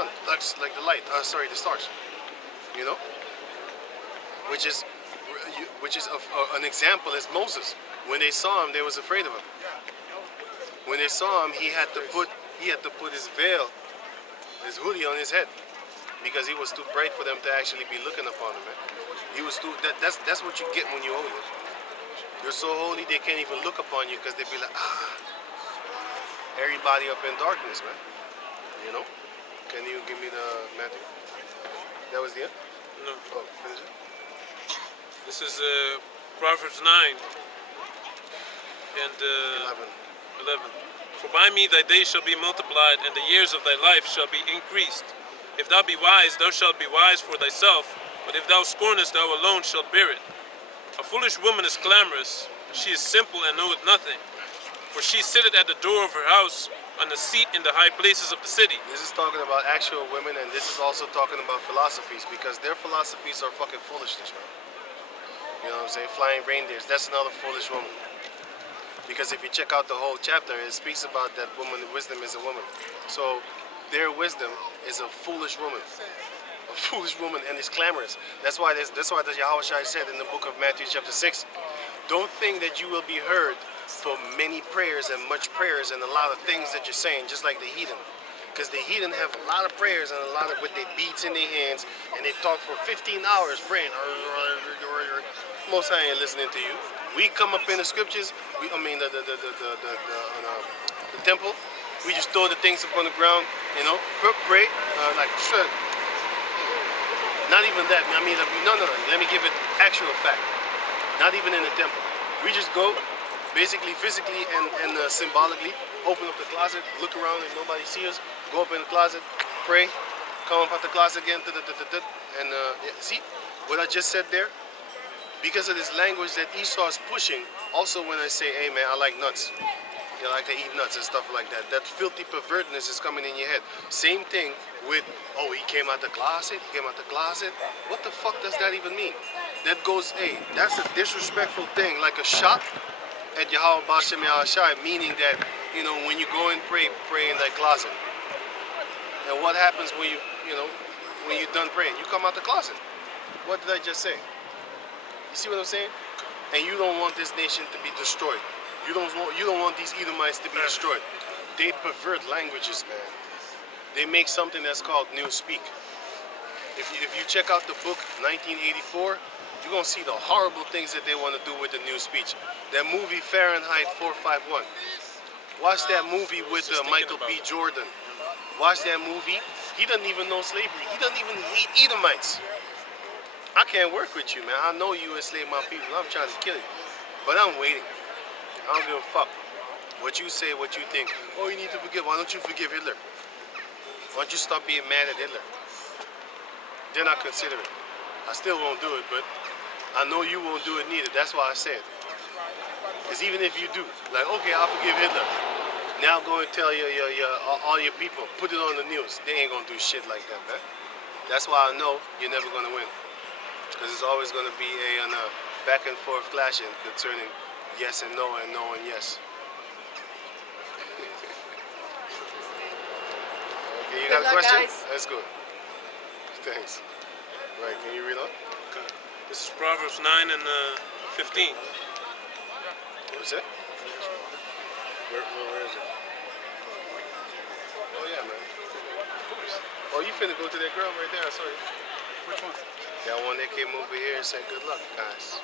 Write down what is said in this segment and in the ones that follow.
sun, like the light. Sorry, the stars. You know, which is an example is Moses. When they saw him, they was afraid of him. When they saw him, he had to put his veil, his hoodie on his head, because he was too bright for them to actually be looking upon him. Man. He was too. That's what you get when you're holy. You're so holy they can't even look upon you because they be like, everybody up in darkness, man. You know? Can you give me the Matthew? That was the end? No. Oh, finish it. This is Proverbs 9 and 11. For by me thy days shall be multiplied, and the years of thy life shall be increased. If thou be wise, thou shalt be wise for thyself, but if thou scornest, thou alone shalt bear it. A foolish woman is clamorous, she is simple and knoweth nothing. For she sitteth at the door of her house, on the seat in the high places of the city. This is talking about actual women, and this is also talking about philosophies, because their philosophies are fucking foolishness, man. You know what I'm saying? Flying reindeers, that's another foolish woman. Because if you check out the whole chapter, it speaks about that woman, wisdom is a woman. So their wisdom is a foolish woman. A foolish woman, and is clamorous. That's why the Yahweh Shai said in the book of Matthew chapter 6, don't think that you will be heard for many prayers and much prayers and a lot of things that you're saying, just like the heathen. Because the heathen have a lot of prayers and a lot of with their beats in their hands, and they talk for 15 hours praying. Most High ain't listening to you. We come up in the scriptures, the temple, we just throw the things up on the ground, you know, pray, like, sure. Not even that, I mean, no, let me give it actual fact. Not even in the temple. We just go, basically, physically and symbolically, open up the closet, look around if nobody sees us, go up in the closet, pray, come up out the closet again, and see what I just said there? Because of this language that Esau is pushing, also when I say, hey man, I like nuts. You know, I like to eat nuts and stuff like that. That filthy pervertedness is coming in your head. Same thing with, oh, he came out the closet, What the fuck does that even mean? That goes, hey, that's a disrespectful thing, like a shot at Yahweh Bashem Yahashai, meaning that, you know, when you go and pray in that closet. And what happens when when you're done praying? You come out the closet. What did I just say? You see what I'm saying? And you don't want this nation to be destroyed. You don't want these Edomites to be destroyed. They pervert languages, man. They make something that's called Newspeak. If you check out the book 1984, you're gonna see the horrible things that they want to do with the new speech. That movie Fahrenheit 451. Watch that movie with Michael B. Jordan. Watch that movie. He doesn't even know slavery. He doesn't even hate Edomites. I can't work with you, man. I know you enslaved my people. I'm trying to kill you. But I'm waiting. I don't give a fuck. What you say, what you think. Oh, you need to forgive. Why don't you forgive Hitler? Why don't you stop being mad at Hitler? Then I consider it. I still won't do it, but I know you won't do it neither. That's why I said. Because even if you do, like, okay, I'll forgive Hitler. Now go and tell all your people, put it on the news. They ain't gonna do shit like that, man. That's why I know you're never gonna win. Because it's always gonna be a back and forth clashing concerning yes and no and yes. Okay, you got a question? Guys. That's good. Thanks. Right, can you read on? Okay. This is Proverbs 9 and 15. What is it? Where is it? Oh yeah, man. Of course. Oh, you finna go to that girl right there, I saw you. Which one? That one that came over here and said good luck, guys.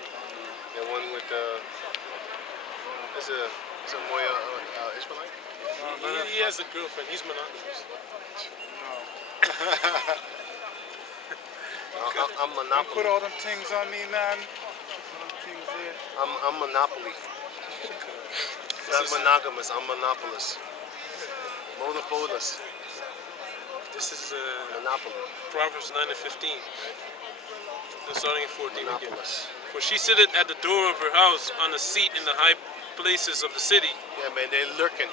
That one with the... Is a Moya Ishmaelite? He has a girlfriend. He's monogamous. No. I'm Don't Monopoly. put all them things on me, man. All them things there. I'm Monopoly. Not monogamous, I'm monopolist. Monopolist. This is Monopoly. Proverbs 9 and 15. Right? Starting at 14 again. Monopolist. For she sitteth at the door of her house on a seat in the high places of the city. Yeah, man, they're lurking.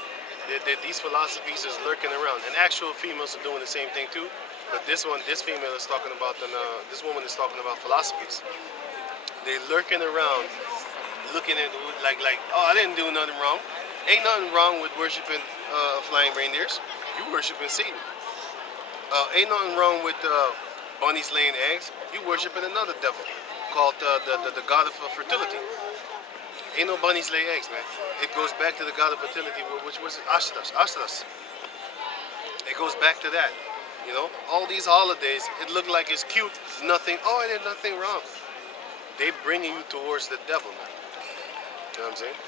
These philosophies is lurking around. And actual females are doing the same thing too. But this female is talking about, this woman is talking about philosophies. They're lurking around, looking at like, oh, I didn't do nothing wrong. Ain't nothing wrong with worshiping flying reindeers. You worshiping Satan. Ain't nothing wrong with bunnies laying eggs. You worshiping another devil called the god of fertility. Ain't no bunnies lay eggs, man. It goes back to the god of fertility, which was Ashtash. Ashtash. It goes back to that. You know, all these holidays, it looked like it's cute. Nothing. Oh, there's nothing wrong. They bringing you towards the devil, man. You know what I'm saying?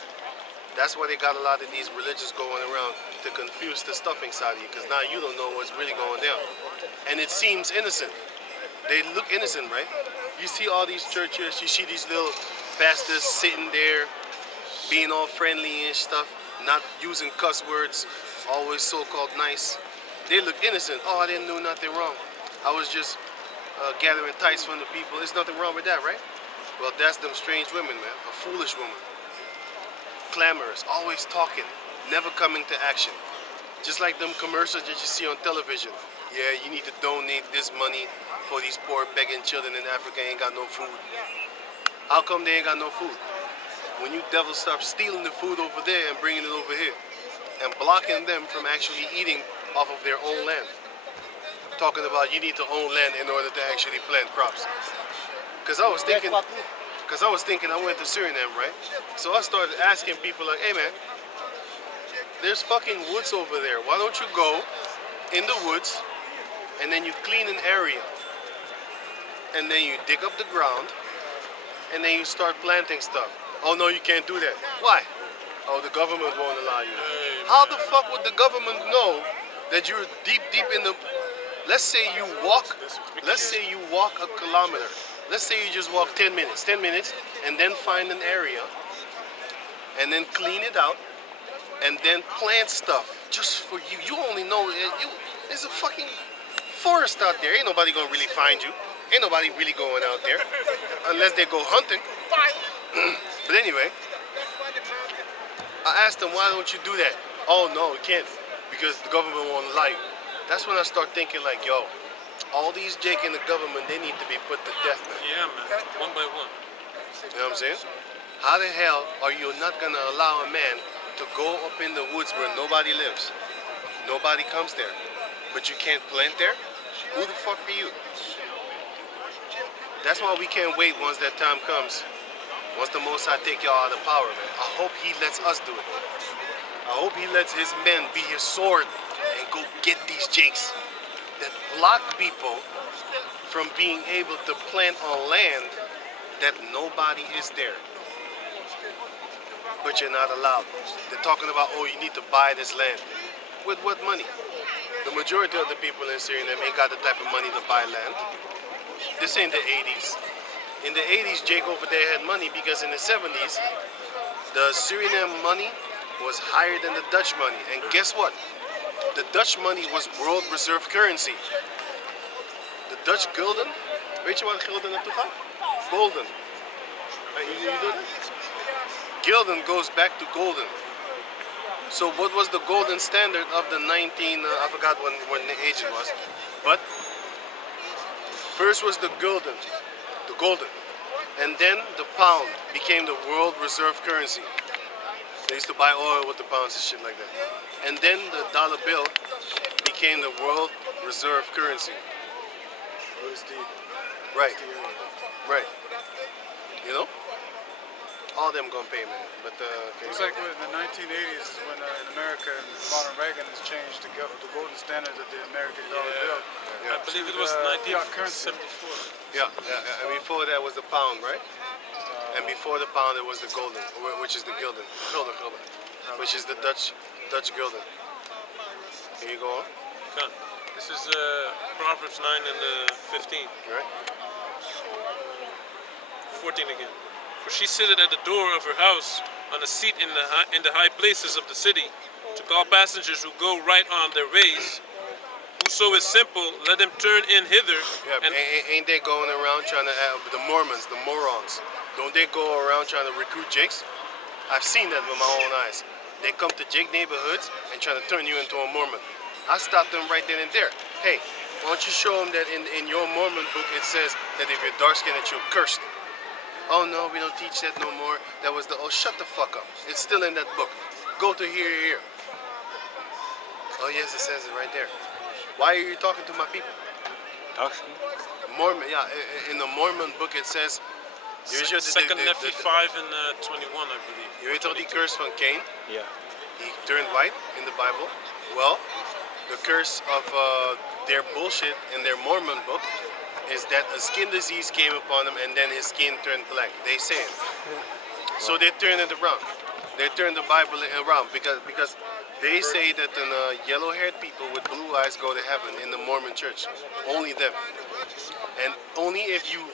That's why they got a lot of these religions going around to confuse the stuff inside of you, because now you don't know what's really going down. And it seems innocent. They look innocent, right? You see all these churches, you see these little pastors sitting there, being all friendly and stuff, not using cuss words, always so-called nice. They look innocent. Oh, I didn't do nothing wrong. I was just gathering tithes from the people. There's nothing wrong with that, right? Well, that's them strange women, man. A foolish woman. Clamorous, always talking, never coming to action. Just like them commercials that you see on television. Yeah, you need to donate this money for these poor begging children in Africa ain't got no food. How come they ain't got no food? When you devils start stealing the food over there and bringing it over here and blocking them from actually eating off of their own land. Talking about you need to own land in order to actually plant crops. Because I was thinking, I went to Suriname, right? So I started asking people like, hey man, there's fucking woods over there. Why don't you go in the woods and then you clean an area and then you dig up the ground and then you start planting stuff. Oh no, you can't do that. Why? Oh, the government won't allow you. How the fuck would the government know that you're deep in the... Let's say you walk a kilometer. Let's say you just walk 10 minutes, and then find an area, and then clean it out, and then plant stuff just for you. You only know, there's a fucking forest out there. Ain't nobody gonna really find you. Ain't nobody really going out there, unless they go hunting. But anyway, I asked them, why don't you do that? Oh no, you can't, because the government won't allow you. That's when I start thinking like, yo, all these Jake in the government, they need to be put to death, man. Yeah, man. One by one. You know what I'm saying? How the hell are you not gonna allow a man to go up in the woods where nobody lives? Nobody comes there. But you can't plant there? Who the fuck are you? That's why we can't wait once that time comes. Once the Most High take y'all out of power, man. I hope he lets us do it. I hope he lets his men be his sword and go get these jakes that block people from being able to plant on land that nobody is there. But you're not allowed. They're talking about, oh, you need to buy this land. With what money? The majority of the people in Suriname ain't got the type of money to buy land. This ain't the 80s. In the 80s, Jake over there had money because in the 70s, the Suriname money was higher than the Dutch money. And guess what? The Dutch money was world reserve currency. The Dutch gulden, weet je waar gulden naartoe gaat? Golden. You know that? Gulden goes back to golden. So what was the golden standard of the I forgot when the age it was. But first was the golden. And then the pound became the world reserve currency. They used to buy oil with the pounds and shit like that. And then the dollar bill became the world reserve currency. USD. Right. Right. You know? All them gonna pay, man. But It's like in the 1980s is when in America, Ronald Reagan has changed the golden standards of the American dollar bill. I believe it was fiat currency. 1974. yeah. And before that was the pound, right? And before the pound it was the golden, which is the gulden, which is the Dutch gulden. Here you go on. Okay. This is Proverbs 9 and 15. Right? 14 again. For she sitteth at the door of her house on a seat in the high places of the city, to call passengers who go right on their ways. Whoso is simple, let him turn in hither. Yeah, And ain't they going around trying to the Mormons, the morons? Don't they go around trying to recruit Jakes? I've seen that with my own eyes. They come to Jake neighborhoods and try to turn you into a Mormon. I stopped them right then and there. Hey, why don't you show them that in your Mormon book it says that if you're dark skinned that you're cursed. Oh no, we don't teach that no more. That was oh shut the fuck up. It's still in that book. Go to here. Oh yes, it says it right there. Why are you talking to my people? Dark-skinned? Mormon, yeah, in the Mormon book it says, Second Nephi 5 and 21, I believe. je weet toch die curse van Cain? Yeah. He turned white in the Bible. Well, the curse of their bullshit in their Mormon book is that a skin disease came upon him and then his skin turned black. They say it. So they turn it around. They turn the Bible around because they say that the yellow-haired people with blue eyes go to heaven in the Mormon church. Only them. And only if you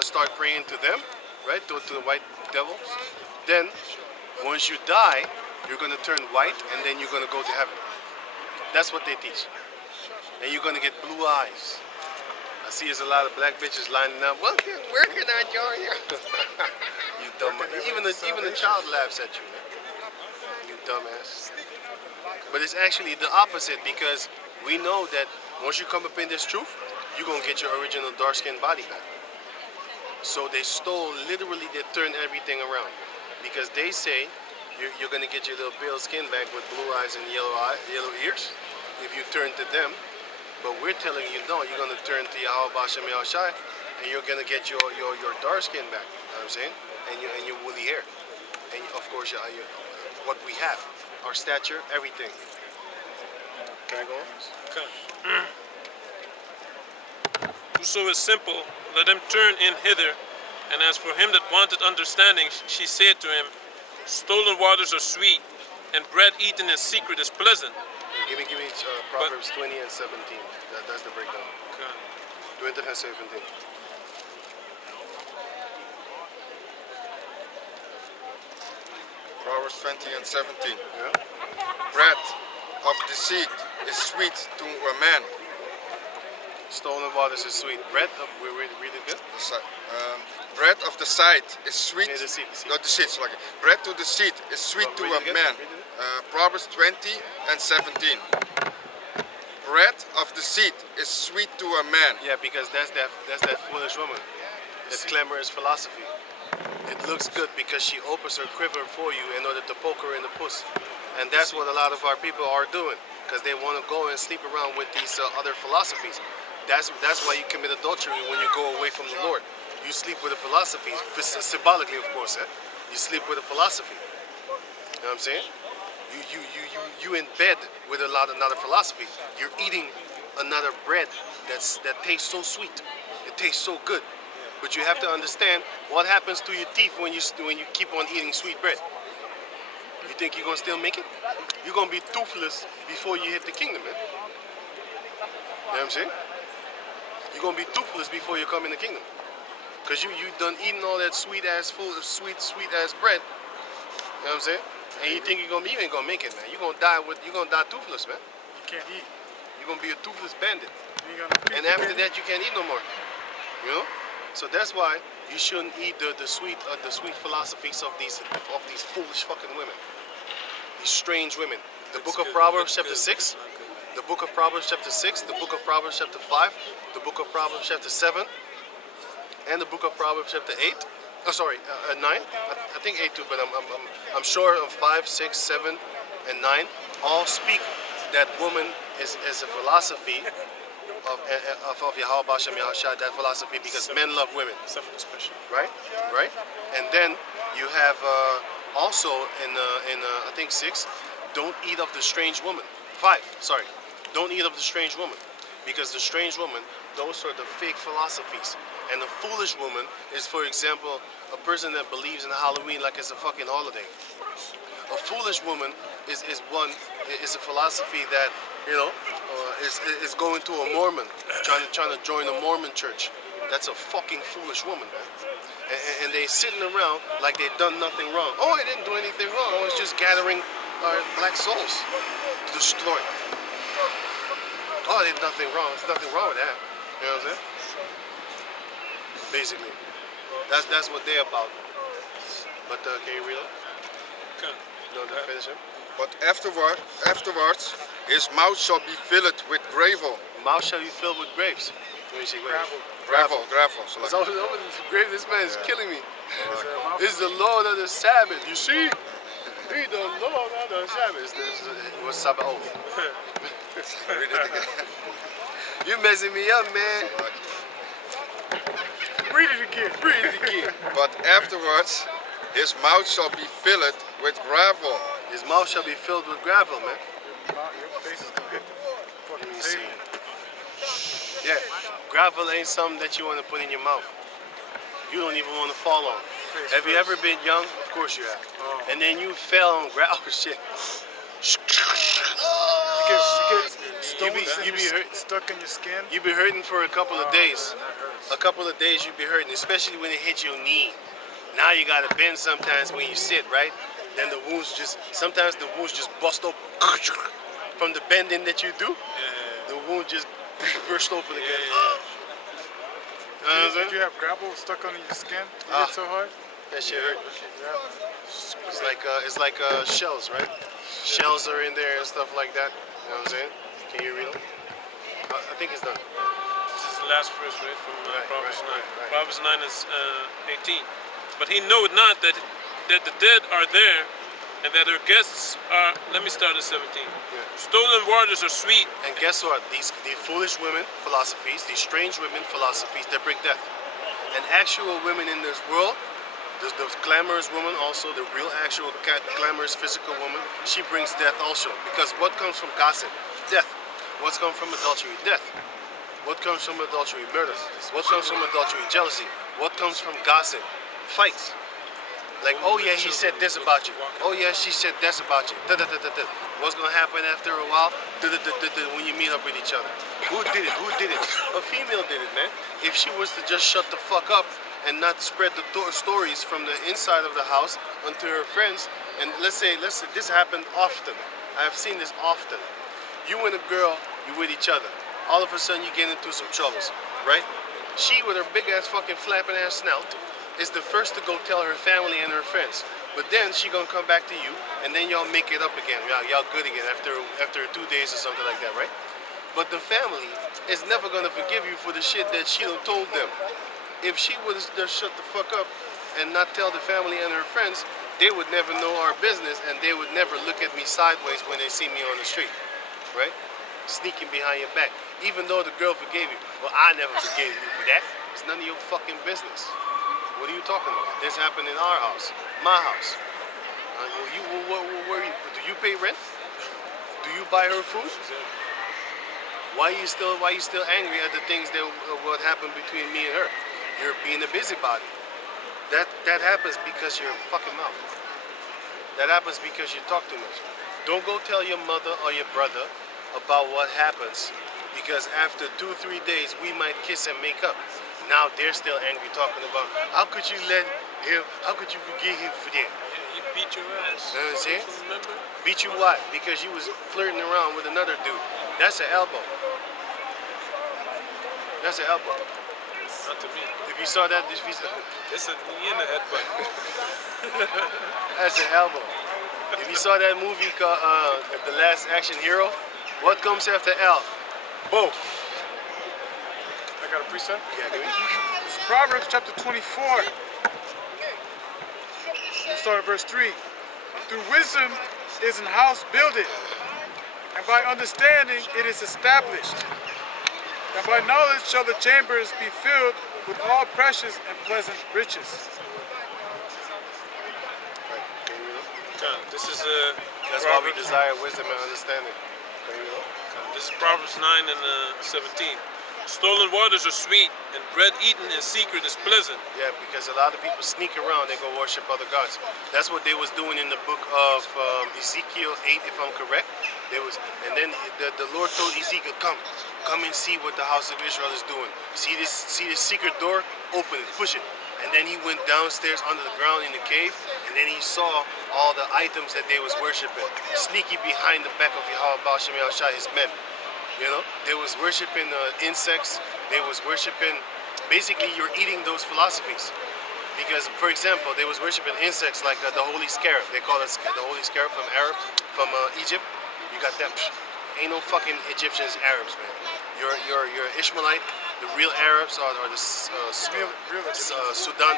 start praying to them, right, to the white devils, then once you die, you're going to turn white and then you're going to go to heaven. That's what they teach. And you're going to get blue eyes. I see there's a lot of black bitches lining up. Well, where can I join you? You dumb. Even the child laughs at you, man. You dumbass. But it's actually the opposite because we know that once you come up in this truth, you're going to get your original dark-skinned body back. So they literally they turned everything around. Because they say you're going to get your little pale skin back with blue eyes and yellow ears if you turn to them. But we're telling you, no, you're going to turn to Yahweh Bashem Yahushai and you're going to get your dark skin back. You know what I'm saying? And your woolly hair. And of course, what we have, our stature, everything. Can I go on? Okay. Whoso is simple, let him turn in hither. And as for him that wanted understanding, she said to him, stolen waters are sweet, and bread eaten in secret is pleasant. Give me Proverbs 20 and 17. That's the breakdown. Okay. 20 and 17. Proverbs 20 and 17. Yeah? Bread of deceit is sweet to a man. Stolen waters is sweet. Bread, we read it good? Bread of the sight is sweet. Yeah, deceit. No, deceit, sorry. Bread to deceit is sweet to read a it again, man. read it. Proverbs 20 and 17. Bread of deceit is sweet to a man. Yeah, because that's that foolish woman. That clamorous philosophy. It looks good because she opens her quiver for you in order to poke her in the puss. And that's what a lot of our people are doing. Because they want to go and sleep around with these other philosophies. That's why you commit adultery when you go away from the Lord. You sleep with a philosophy, symbolically of course. You sleep with a philosophy. You know what I'm saying? You in bed with another philosophy. You're eating another bread that tastes so sweet. It tastes so good. But you have to understand what happens to your teeth when you keep on eating sweet bread. You think you're gonna still make it? You're gonna be toothless before you hit the kingdom, man. You know what I'm saying? You're gonna be toothless before you come in the kingdom. Cause you done eating all that sweet ass bread. You know what I'm saying? And you think you ain't gonna make it, man. You're gonna die toothless, man. You can't eat. You're gonna be a toothless bandit. And You after that you can't eat no more. You know? So that's why you shouldn't eat the sweet philosophies of these foolish fucking women. These strange women. The book of Proverbs chapter 6, the book of Proverbs chapter 6, the book of Proverbs chapter 5, the book of Proverbs chapter 7, and the book of Proverbs chapter 8. Oh, sorry, 9. I think 8 too, but I'm sure of 5, 6, 7, and 9 all speak that woman is a philosophy of Yahweh Bashem Yahushua, that philosophy, because men love women. Right? Right? And then you have also in I think 6, don't eat of the strange woman. 5, sorry. Don't eat of the strange woman. Because the strange woman, those are the fake philosophies. And the foolish woman is, for example, a person that believes in Halloween like it's a fucking holiday. A foolish woman is a philosophy that, you know, is going to a Mormon, trying to join a Mormon church. That's a fucking foolish woman, man. And they sitting around like they've done nothing wrong. Oh, I didn't do anything wrong. I was just gathering black souls to destroy. Oh, I did nothing wrong. There's nothing wrong with that. You know what I'm saying? Basically, that's what they're about. But can you read it? Okay. No, to finish him. But afterwards, his mouth shall be filled with gravel. Mouth shall be filled with grapes. Let me see. Gravel. So It's always grapes. This man is killing me. This is the Lord of the Sabbath. You see? He's the Lord of the Sabbath. It was Sabbath oath. Read it again. You messing me up, man. Read it again. Read it again. But afterwards, his mouth shall be filled with gravel. His mouth shall be filled with gravel, man. Your face is gonna hit the fucking Let me see. pavement. Yeah, gravel ain't something that you want to put in your mouth. You don't even want to fall on. Have you ever been young? Of course you have. And then you fell on gravel. Oh shit. You be hurt. Stuck in your skin. You be hurting for a couple of days. That hurts. A couple of days you be hurting, especially when it hits your knee. Now you gotta bend sometimes when you sit, right? Then the wounds sometimes the wounds just bust open from the bending that you do. The wound just burst open again. You know what I'm Did saying? you have gravel stuck under your skin? You Ah. hit so hard? That shit hurt. Yeah. It's like shells, right? Shells are in there and stuff like that. You know what I'm saying? Can you read them? I think it's done. This is the last verse, right, from Proverbs 9. right. Proverbs 9 is 18. But he knoweth not that the dead are there, and that their guests are. Let me start at 17. Stolen waters are sweet. And guess what? These foolish women philosophies, these strange women philosophies, they bring death. And actual women in this world, those glamorous woman also, the real actual glamorous physical woman, she brings death also. Because what comes from gossip? Death. What comes from adultery? Death. What comes from adultery? Murder. What comes from adultery? Jealousy. What comes from gossip? Fights. Like, oh yeah, he said this about you. Oh yeah, she said this about you. Da-da-da-da-da. What's gonna happen after a while? Da-da-da-da-da, when you meet up with each other. Who did it? Who did it? A female did it, man. If she was to just shut the fuck up and not spread the stories from the inside of the house onto her friends, and let's say this happened often. I've seen this often. You and a girl, you with each other. All of a sudden you get into some troubles, right? She with her big ass fucking flapping ass snout is the first to go tell her family and her friends. But then she gonna come back to you, and then y'all make it up again. Y'all good again after 2 days or something like that, right? But the family is never gonna forgive you for the shit that she done told them. If she would just shut the fuck up and not tell the family and her friends, they would never know our business, and they would never look at me sideways when they see me on the street, right? Sneaking behind your back. Even though the girl forgave you. Well, I never forgave you for that. It's none of your fucking business. What are you talking about? This happened in our house, my house. Do you pay rent? Do you buy her food? Why you still angry at the things that what happened between me and her? You're being a busybody. That happens because you're a fucking mouth. That happens because you talk too much. Don't go tell your mother or your brother about what happens, because after 2-3 days we might kiss and make up. Now they're still angry, talking about how could you let him, how could you forgive him for that? Yeah, he beat your ass. You know what I'm saying? Remember? Beat you what? Because you was flirting around with another dude. That's an elbow. That's an elbow. Not to me. If you saw that, It's a knee in the headbutt. that's an elbow. If you saw that movie called The Last Action Hero, what comes after L? Boom. I got a precept. Yeah, give me. This is Proverbs chapter 24. We'll start at verse 3. Through wisdom is an house builded, and by understanding it is established. And by knowledge shall the chambers be filled with all precious and pleasant riches. Right. Can you read it? This is That's why we Proverbs. desire wisdom and understanding. Can you read it? This is Proverbs 9 and 17. Stolen waters are sweet, and bread eaten in secret is pleasant. Yeah, because a lot of people sneak around and go worship other gods. That's what they was doing in the book of Ezekiel 8, if I'm correct. And then the Lord told Ezekiel, come and see what the house of Israel is doing. See this secret door? Open it, push it. And then he went downstairs under the ground in the cave, and then he saw all the items that they was worshiping, sneaky behind the back of Yahweh Baal Shem Yahushua, his men. You know, they was worshiping insects. They was worshiping. Basically, you're eating those philosophies, because, for example, they was worshiping insects like the holy scarab. They call it the holy scarab from Egypt. You got that? Ain't no fucking Egyptians, Arabs, man. You're Ishmaelite. The real Arabs are the Sudan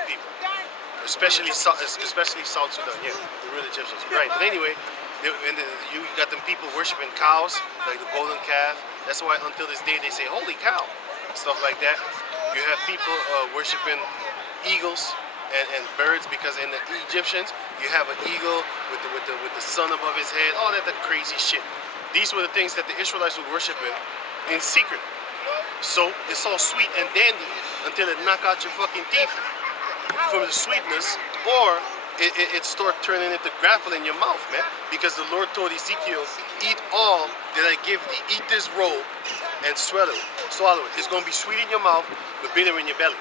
people, especially South Sudan. Yeah, the real Egyptians. Right. But anyway, And you got them people worshiping cows, like the golden calf. That's why until this day they say, "Holy cow," stuff like that. You have people worshiping eagles and birds, because in the Egyptians you have an eagle with the sun above his head, all that crazy shit. These were the things that the Israelites would worship in secret. So it's all sweet and dandy until it knock out your fucking teeth from the sweetness, or it start turning into gravel in your mouth, man. Because the Lord told Ezekiel, "Eat all that I give thee. Eat this roll and swallow it. It's gonna be sweet in your mouth, but bitter in your belly."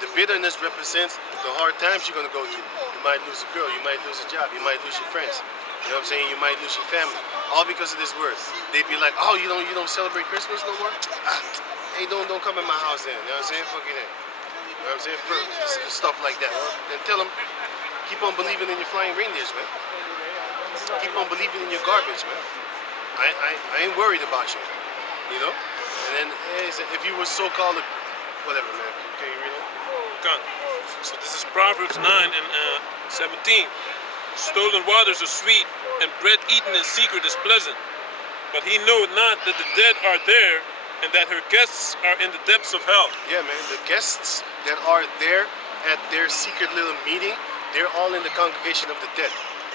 The bitterness represents the hard times you're gonna go through. You might lose a girl, you might lose a job, you might lose your friends. You know what I'm saying? You might lose your family, all because of this word. They'd be like, "Oh, you don't celebrate Christmas no more? Hey, don't come in my house then." You know what I'm saying? Fuck you then. You know what I'm saying? Stuff like that. Then tell them, keep on believing in your flying reindeers, man. Keep on believing in your garbage, man. I ain't worried about you. You know? And then if you were so-called whatever, man. Can you read it? Kan. So this is Proverbs 9 and 17. Stolen waters are sweet, and bread eaten in secret is pleasant. But he knoweth not that the dead are there, and that her guests are in the depths of hell. Yeah, man. The guests that are there at their secret little meeting, they're all in the congregation of the dead.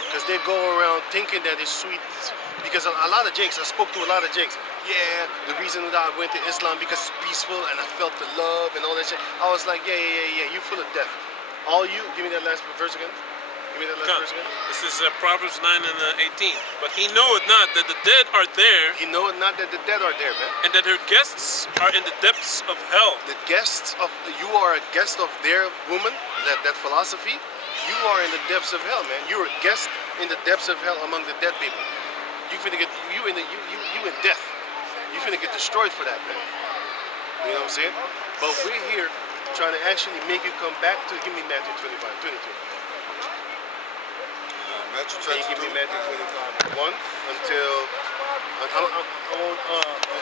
Because they go around thinking that it's sweet. Because a lot of Jakes, I spoke to a lot of Jakes. Yeah, the reason that I went to Islam because it's peaceful and I felt the love and all that shit. I was like, yeah, you full of death. All you, give me that last verse again. Give me that last verse again. This is Proverbs 9 and 18. But he knoweth not that the dead are there, You know not that the dead are there, man. and that her guests are in the depths of hell. The guests of, you are a guest of their woman, that philosophy. You are in the depths of hell, man. You're a guest in the depths of hell among the dead people. You finna get, you in death. You finna get destroyed for that, man. You know what I'm saying? But we're here trying to actually make you come back to, give me Matthew 25, 22. Matthew Can you give me 22. Matthew 25, 1 until, I won't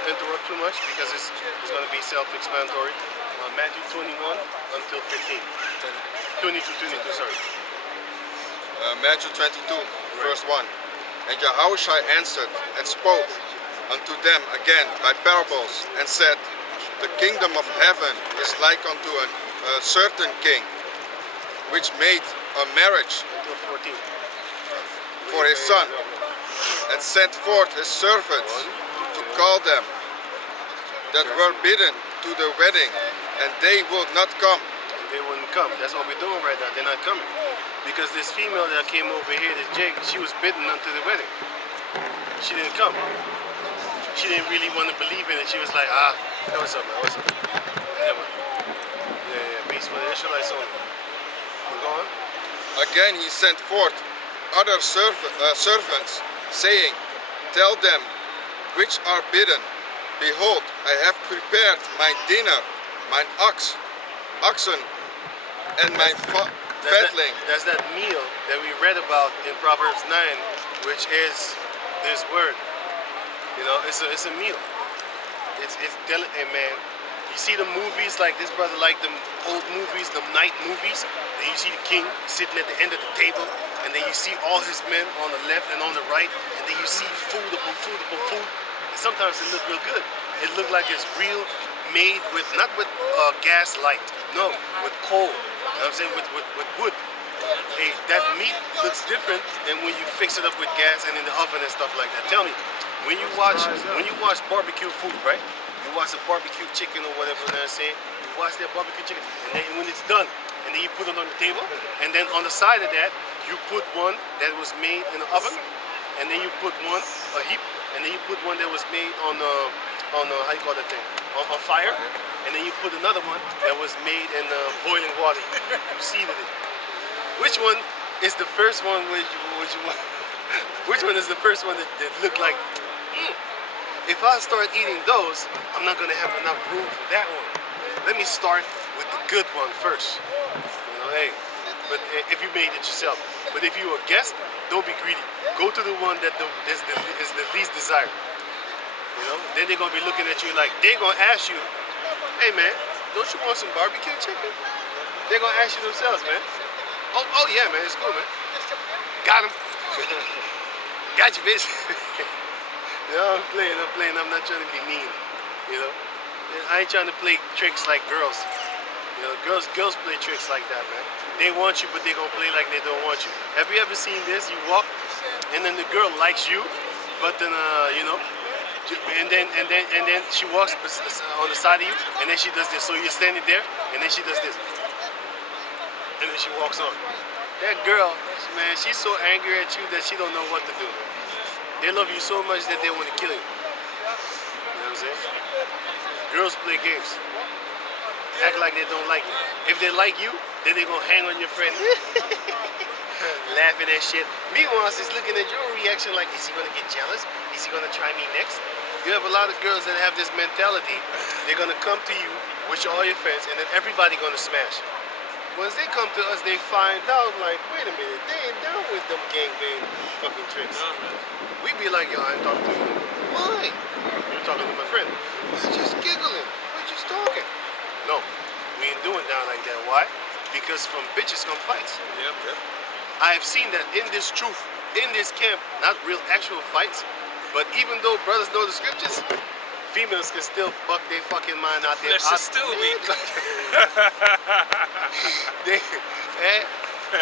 interrupt too much because it's going to be self-explanatory. Matthew 21 until 15. 22, sorry. Matthew 22, verse 1. And Yahushua answered and spoke unto them again by parables, and said, The kingdom of heaven is like unto a certain king, which made a marriage Until 14. for his son, and sent forth his servants to call them that were bidden to the wedding, and they would not come. And they wouldn't come. That's what we're doing right now. They're not coming. Because this female that came over here, this Jake, she was bidden unto the wedding. She didn't come. She didn't really want to believe in it. She was like, hey, what's up, man? What's up? Yeah, man. Yeah, peace for the Israelites only. Go on. Again he sent forth other servants, saying, Tell them which are bidden, Behold, I have prepared my dinner, mine oxen, and my fatling. That's that meal that we read about in Proverbs 9, which is this word. You know, it's a meal. It's delicate, man. You see the movies like this brother, like them old movies, them night movies. Then you see the king sitting at the end of the table, and then you see all his men on the left and on the right, and then you see food upon food upon food. And sometimes it look real good. It look like it's real, made with not with gas light, no, with coal. You know what I'm saying? With wood. Hey, that meat looks different than when you fix it up with gas and in the oven and stuff like that. Tell me, when you watch barbecue food, right? You watch a barbecue chicken or whatever they're saying. You watch that barbecue chicken, and then when it's done, and then you put it on the table, and then on the side of that, you put one that was made in the oven, and then you put one a heap, and then you put one that was made on how you call that thing, on fire, and then you put another one that was made in boiling water. You seeded it. Which one is the first one? Which one is the first one that looked like? If I start eating those, I'm not gonna have enough room for that one. Let me start with the good one first. You know, hey. But if you made it yourself. But if you're a guest, don't be greedy. Go to the one that is the least desired. You know, then they're gonna be looking at you like they're gonna ask you, "Hey man, don't you want some barbecue chicken?" They're gonna ask you themselves, man. Oh yeah, man, it's cool, man. Got him. Got you, bitch. No, I'm playing. I'm not trying to be mean. You know, I ain't trying to play tricks like girls. You know, girls play tricks like that, man. They want you, but they gonna play like they don't want you. Have you ever seen this? You walk, and then the girl likes you, but then you know, and then she walks on the side of you, and then she does this. So you're standing there, and then she does this, and then she walks on. That girl, man, she's so angry at you that she don't know what to do. Man. They love you so much that they want to kill you. You know what I'm saying? Girls play games. Act like they don't like you. If they like you, then they gonna hang on your friend. Laughing at shit. Meanwhile, she's looking at your reaction like, is he gonna get jealous? Is he gonna try me next? You have a lot of girls that have this mentality. They're gonna come to you with all your friends, and then everybody gonna smash. Once they come to us, they find out like, wait a minute, they ain't down with them gangbang fucking tricks. We be like, yo, I ain't talking to you. Why? You're talking to my friend. We're just giggling. We're just talking. No, we ain't doing down like that. Why? Because from bitches come fights. Yep. I have seen that in this truth, in this camp, not real actual fights, but even though brothers know the scriptures, females can still buck their fucking mind out there. Flesh is still weak.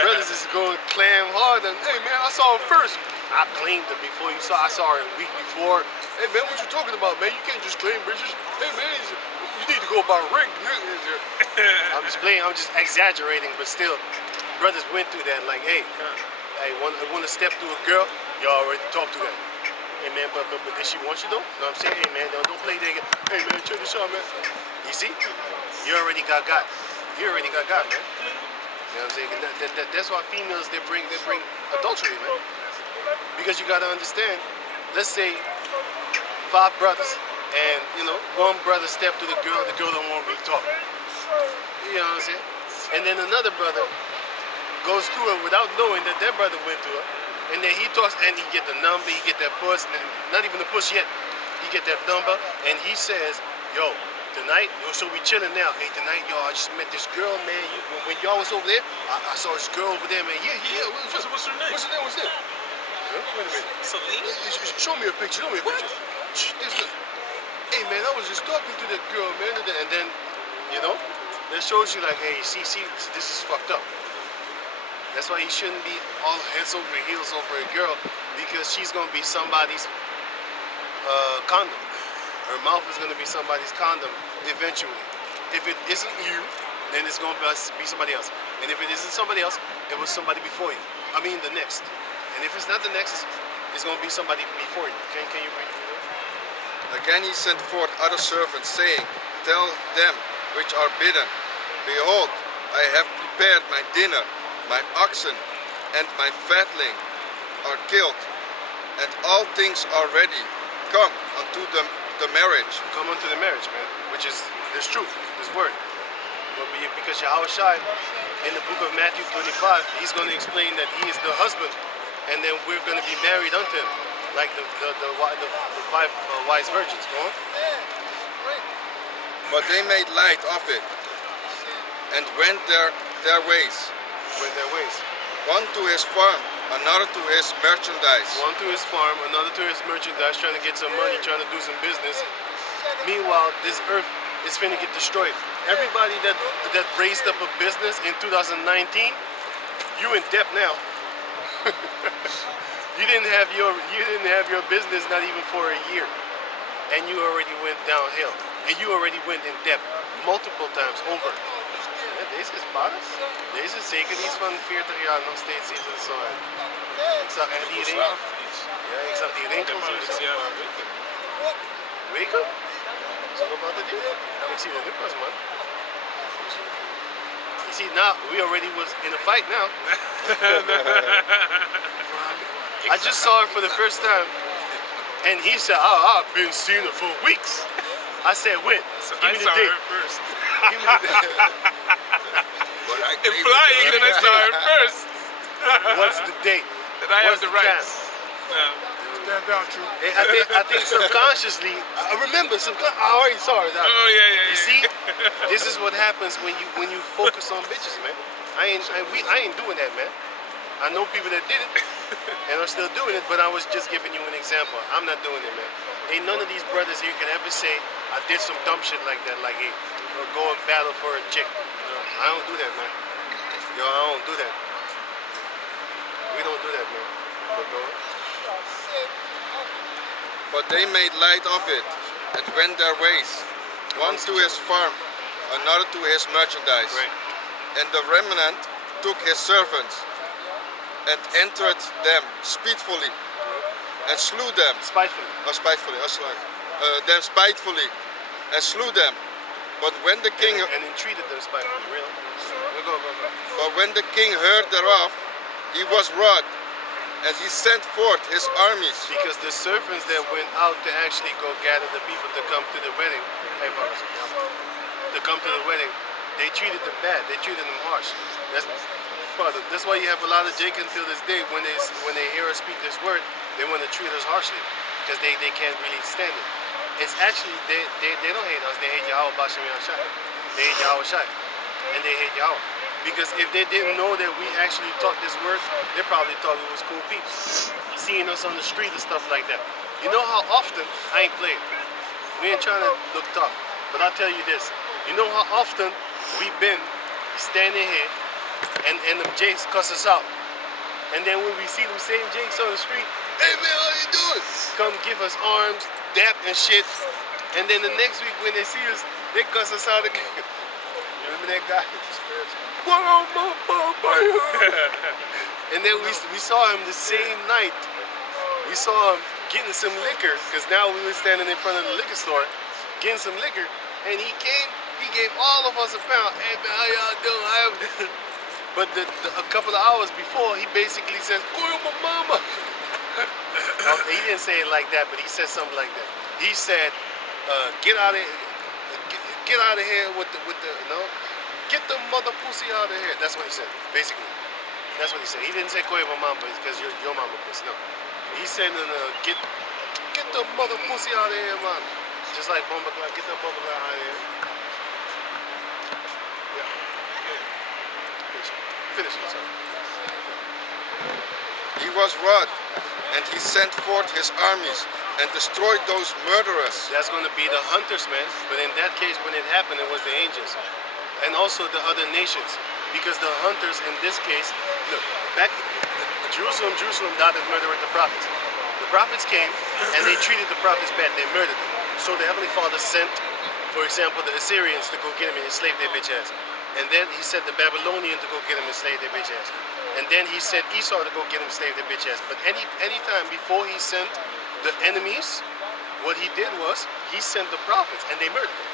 Brothers is going clam hard. And, hey man, I saw him first. I claimed it before you saw. I saw her a week before. Hey man, what you talking about, man? You can't just claim bitches. Hey man, you need to go about ring. I'm just playing. I'm just exaggerating, but still, brothers went through that. Like, hey, want to step to a girl? Y'all already talked to that. Hey man, but did she want you though? Know what I'm saying? Hey man, don't play that. Hey man, check this out, man. You see? You already got. You already got, man. You know what I'm saying? That's why females they bring adultery, man. Because you gotta understand. Let's say 5 brothers, and you know one brother stepped to the girl don't want to be talking. You know what I'm saying? And then another brother goes to her without knowing that their brother went to her. And then he talks, and he get the number, he get that push, not even the push yet. He get that number, and he says, yo, tonight, so we chilling now. Hey, tonight, y'all, I just met this girl, man. When y'all was over there, I saw this girl over there, man. Yeah. What's her name? What's her name? Huh? Wait a minute. Celine? Show me a picture. Hey, man, I was just talking to that girl, man. And then, you know, that shows you like, hey, see, this is fucked up. That's why you shouldn't be all heads over heels over a girl, because she's gonna be somebody's condom. Her mouth is gonna be somebody's condom eventually. If it isn't you, then it's gonna be somebody else. And if it isn't somebody else, it was somebody before you. I mean the next. And if it's not the next, it's gonna be somebody before you. Can you read it? Again he sent forth other servants, saying, tell them which are bidden, behold, I have prepared my dinner. My oxen and my fatling are killed, and all things are ready. Come unto the marriage. Come unto the marriage, man, which is this truth, this word. But because Yahushua, in the book of Matthew 25, he's going to explain that he is the husband, and then we're going to be married unto him, like the 5 wise virgins. Go on. But they made light of it, and went their ways. One to his farm, another to his merchandise. One to his farm, another to his merchandise, trying to get some money, trying to do some business. Meanwhile, this earth is finna get destroyed. Everybody that raised up a business in 2019, you in debt now. You didn't have your business not even for a year, and you already went downhill, and you already went in debt multiple times over. Deze is paars. Deze is zeker iets van 40 jaar nog steeds in de zon. Ik zag echt die ring. Ja, ik zag die rinkels. Weken? Zo wat altijd doen? Ik zie dat nu pas, man. You see, now we already was in a fight now. I just saw her for the first time, and he said, I've been seeing her for weeks. I said, when? So Give I me the saw date. her first. Give me the date. Implying that I saw her first. What's the date? That I have What's the time? rights. Stand down, true. I think subconsciously, I remember, I already saw her. Oh yeah. You see, this is what happens when you focus on bitches, man. I ain't doing that, man. I know people that did it and are still doing it, but I was just giving you an example. I'm not doing it, man. Ain't none of these brothers here can ever say I did some dumb shit like that, like hey, go and battle for a chick. I don't do that, man. Yo, I don't do that. We don't do that, man. But go on. But they made light of it and went their ways, one to his farm, another to his merchandise. Right. And the remnant took his servants and entered them speedfully and slew them. Spitefully. Spitefully, them spitefully and slew them. But when the king And entreated them spitefully, real. Go. But when the king heard thereof, he was wroth, and he sent forth his armies. Because the servants that went out to actually go gather the people to come to the wedding, to come to the wedding, they treated them bad. They treated them harsh. That's why you have a lot of Jacob till this day. When they hear us speak this word, they want to treat us harshly because they can't really stand it. It's actually they don't hate us. They hate Yahweh Bashem Yahshai. They hate Yahweh Shai, and they hate Yahweh. Because if they didn't know that we actually taught this word, they probably thought we was cool peeps. Seeing us on the street and stuff like that. You know how often, I ain't playing. We ain't trying to look tough. But I'll tell you this. You know how often we've been standing here and them jakes cuss us out. And then when we see them same jakes on the street, hey man, how you doing? Come give us arms, dap and shit. And then the next week when they see us, they cuss us out again. Remember that guy? And then we saw him the same night. We saw him getting some liquor, because now we were standing in front of the liquor store, getting some liquor, and he gave all of us a pound. Hey man, how y'all doing? But a couple of hours before, he basically says, "Go my mama." He didn't say it like that, but he said something like that. He said, "Get out of here with the get the mother pussy out of here." That's what he said, basically. That's what he said. He didn't say "Koy my mama" because you're your mama pussy. No, he said, "Get the mother pussy out of here, man." Just like Bomba Clock, get the Bomba Clock out of here. Finish it, sorry. He was wroth, and he sent forth his armies and destroyed those murderers. That's going to be the hunters, man. But in that case, when it happened, it was the angels. And also the other nations. Because the hunters in this case, look, back Jerusalem died and murdered the prophets. The prophets came and they treated the prophets bad. They murdered them. So the Heavenly Father sent, for example, the Assyrians to go get them and enslave their bitch ass. And then he sent the Babylonian to go get him and slave their bitch ass. And then he sent Esau to go get him and slave their bitch ass. But any time before he sent the enemies, what he did was he sent the prophets and they murdered them.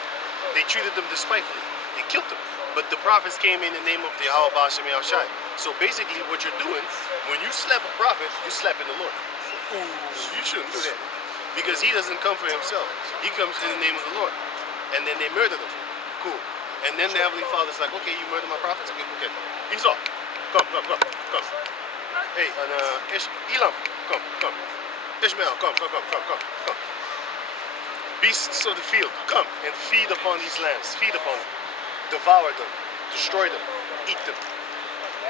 They treated them despitefully. They killed them. But the prophets came in the name of the Yahweh Bashem Yahshai. So basically what you're doing, when you slap a prophet, you're slapping the Lord. Ooh, you shouldn't do that. Because he doesn't come for himself. He comes in the name of the Lord. And then they murder them. Cool. And then the Heavenly Father's like, okay, you murder my prophets? Okay. Esau, come. Hey, and Elam, come. Ishmael, come. Beasts of the field, come and feed upon these lands. Feed upon them. Devour them. Destroy them. Eat them.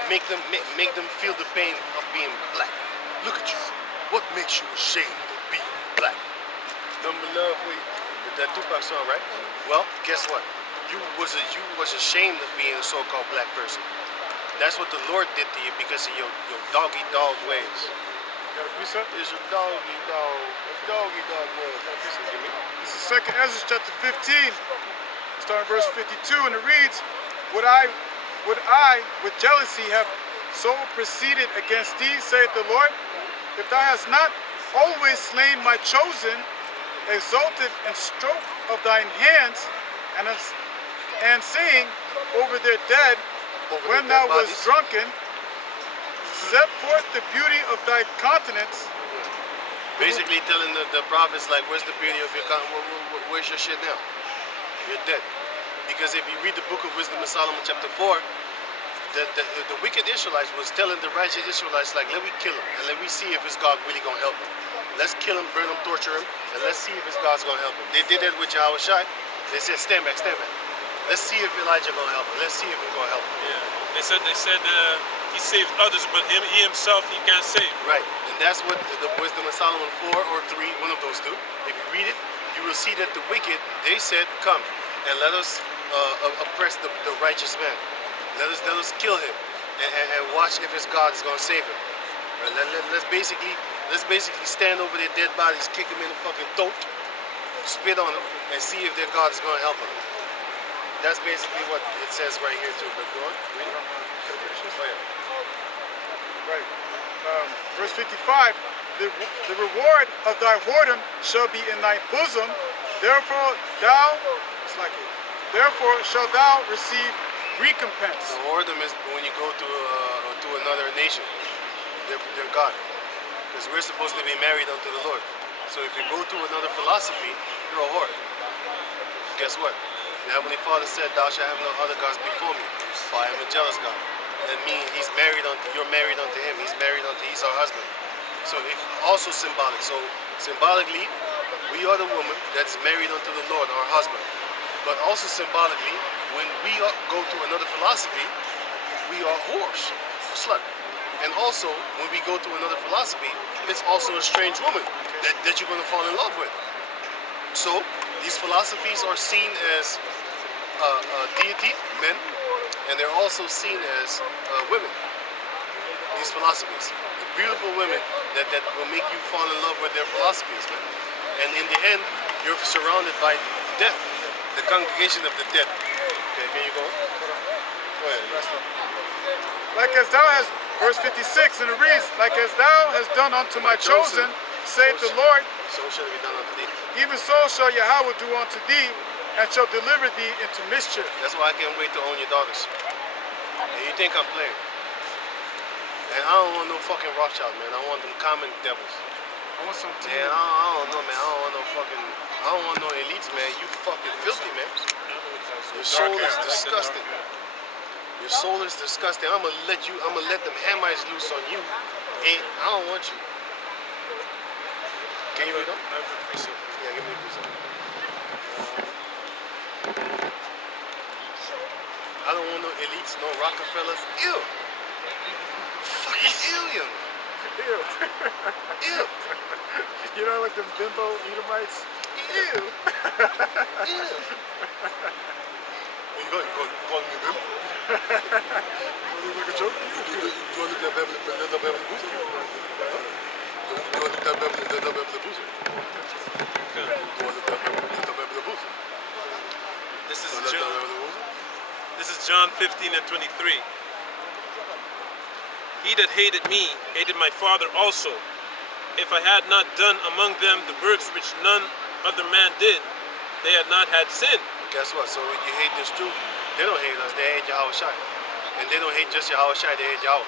Make them feel the pain of being black. Look at you. What makes you ashamed of being black? Number love, that Tupac song, right? Well, guess what? You was ashamed of being a so-called black person. That's what the Lord did to you because of your doggy dog ways. Got a precept? It's your doggy dog ways. Got a precept? Give me. This is 2 Ezra chapter 15, starting verse 52, and it reads, Would I with jealousy have so proceeded against thee, saith the Lord, if thou hast not always slain my chosen, exalted and stroke of thine hands, and saying over their dead, when thou was drunken, set forth the beauty of thy countenance. Basically telling the prophets, like, where's the beauty of your countenance? Where's your shit now? You're dead. Because if you read the book of Wisdom of Solomon chapter 4, the wicked Israelites was telling the righteous Israelites, like, let me kill him, and let me see if his God really gonna help him. Let's kill him, burn him, torture him, and let's see if his God's gonna help him. They did that with Yahweh Shai. They said, stand back. Let's see if Elijah gonna help him. Let's see if he's gonna help him. Yeah. They said he saved others, but he himself he can't save. Right, and that's what the Wisdom of Solomon 4 or 3, one of those two. If you read it, you will see that the wicked, they said, come and let us oppress the righteous man. Let us kill him and watch if his God is going to save him. Right? Let's basically stand over their dead bodies, kick them in the fucking throat, spit on them, and see if their God is going to help them. That's basically what it says right here too. But go on, read it. Oh, yeah. Right. Verse 55, the reward of thy whoredom shall be in thy bosom, therefore shalt thou receive recompense. The whoredom is when you go to another nation, their God. Because we're supposed to be married unto the Lord. So if you go to another philosophy, you're a whore. Guess what? The Heavenly Father said, thou shalt have no other gods before me, for I am a jealous God. That means you're married unto him. He's our husband. So it's also symbolic. So symbolically, we are the woman that's married unto the Lord, our husband. But also symbolically, when we go to another philosophy, we are whores, slut. And also, when we go to another philosophy, it's also a strange woman that you're going to fall in love with. So these philosophies are seen as deity, men, and they're also seen as women. These philosophies, the beautiful women that will make you fall in love with their philosophies, man. And in the end, you're surrounded by death, the congregation of the dead. Okay, can you go? Go ahead. Like as thou hast, verse 56, and it reads, like as thou hast done unto my chosen, saith the Lord, so shall it be done unto thee. even so shall Yahweh do unto thee, and shall deliver thee into mischief. That's why I can't wait to own your daughters. And you think I'm playing? And I don't want no fucking Rothschild, man. I want them common devils. I want some tea. Man, I don't know, man. I don't want no elites, man. You fucking filthy, man. Your soul is disgusting. Your soul is disgusting. I'm gonna let them Hamites loose on you. And I don't want you. Can you read them? I have a precept. Yeah, give me a precept. I don't want no elites, no Rockefellers. Ew. Fucking alien. Ew. Ew. You know, like the bimbo Edomites? Ew. Ew. You calling me bimbo? Like a joke? You want to look at Beverly Boozer? You want to look at Beverly Boozer? This is John 15 and 23. He that hated me hated my Father also. If I had not done among them the works which none other man did, they had not had sin. Guess what? So when you hate this truth, they don't hate us, they hate Yahweh Shai. And they don't hate just Yahweh Shai, they hate Yahweh.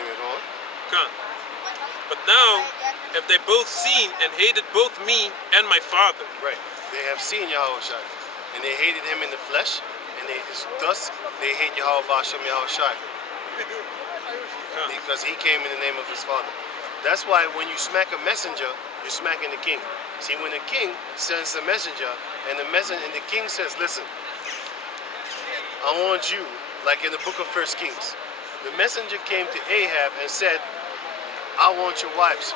You know what? Come. But now have they both seen and hated both me and my Father. Right. They have seen Yahweh Shai. And they hated him in the flesh. And thus they hate Yahweh Ba'ashem Yahweh Shai. Because he came in the name of his Father. That's why when you smack a messenger, you're smacking the king. See, when the king sends a messenger, and the king says, listen, I want you, like in the book of 1 Kings. The messenger came to Ahab and said, I want your wives.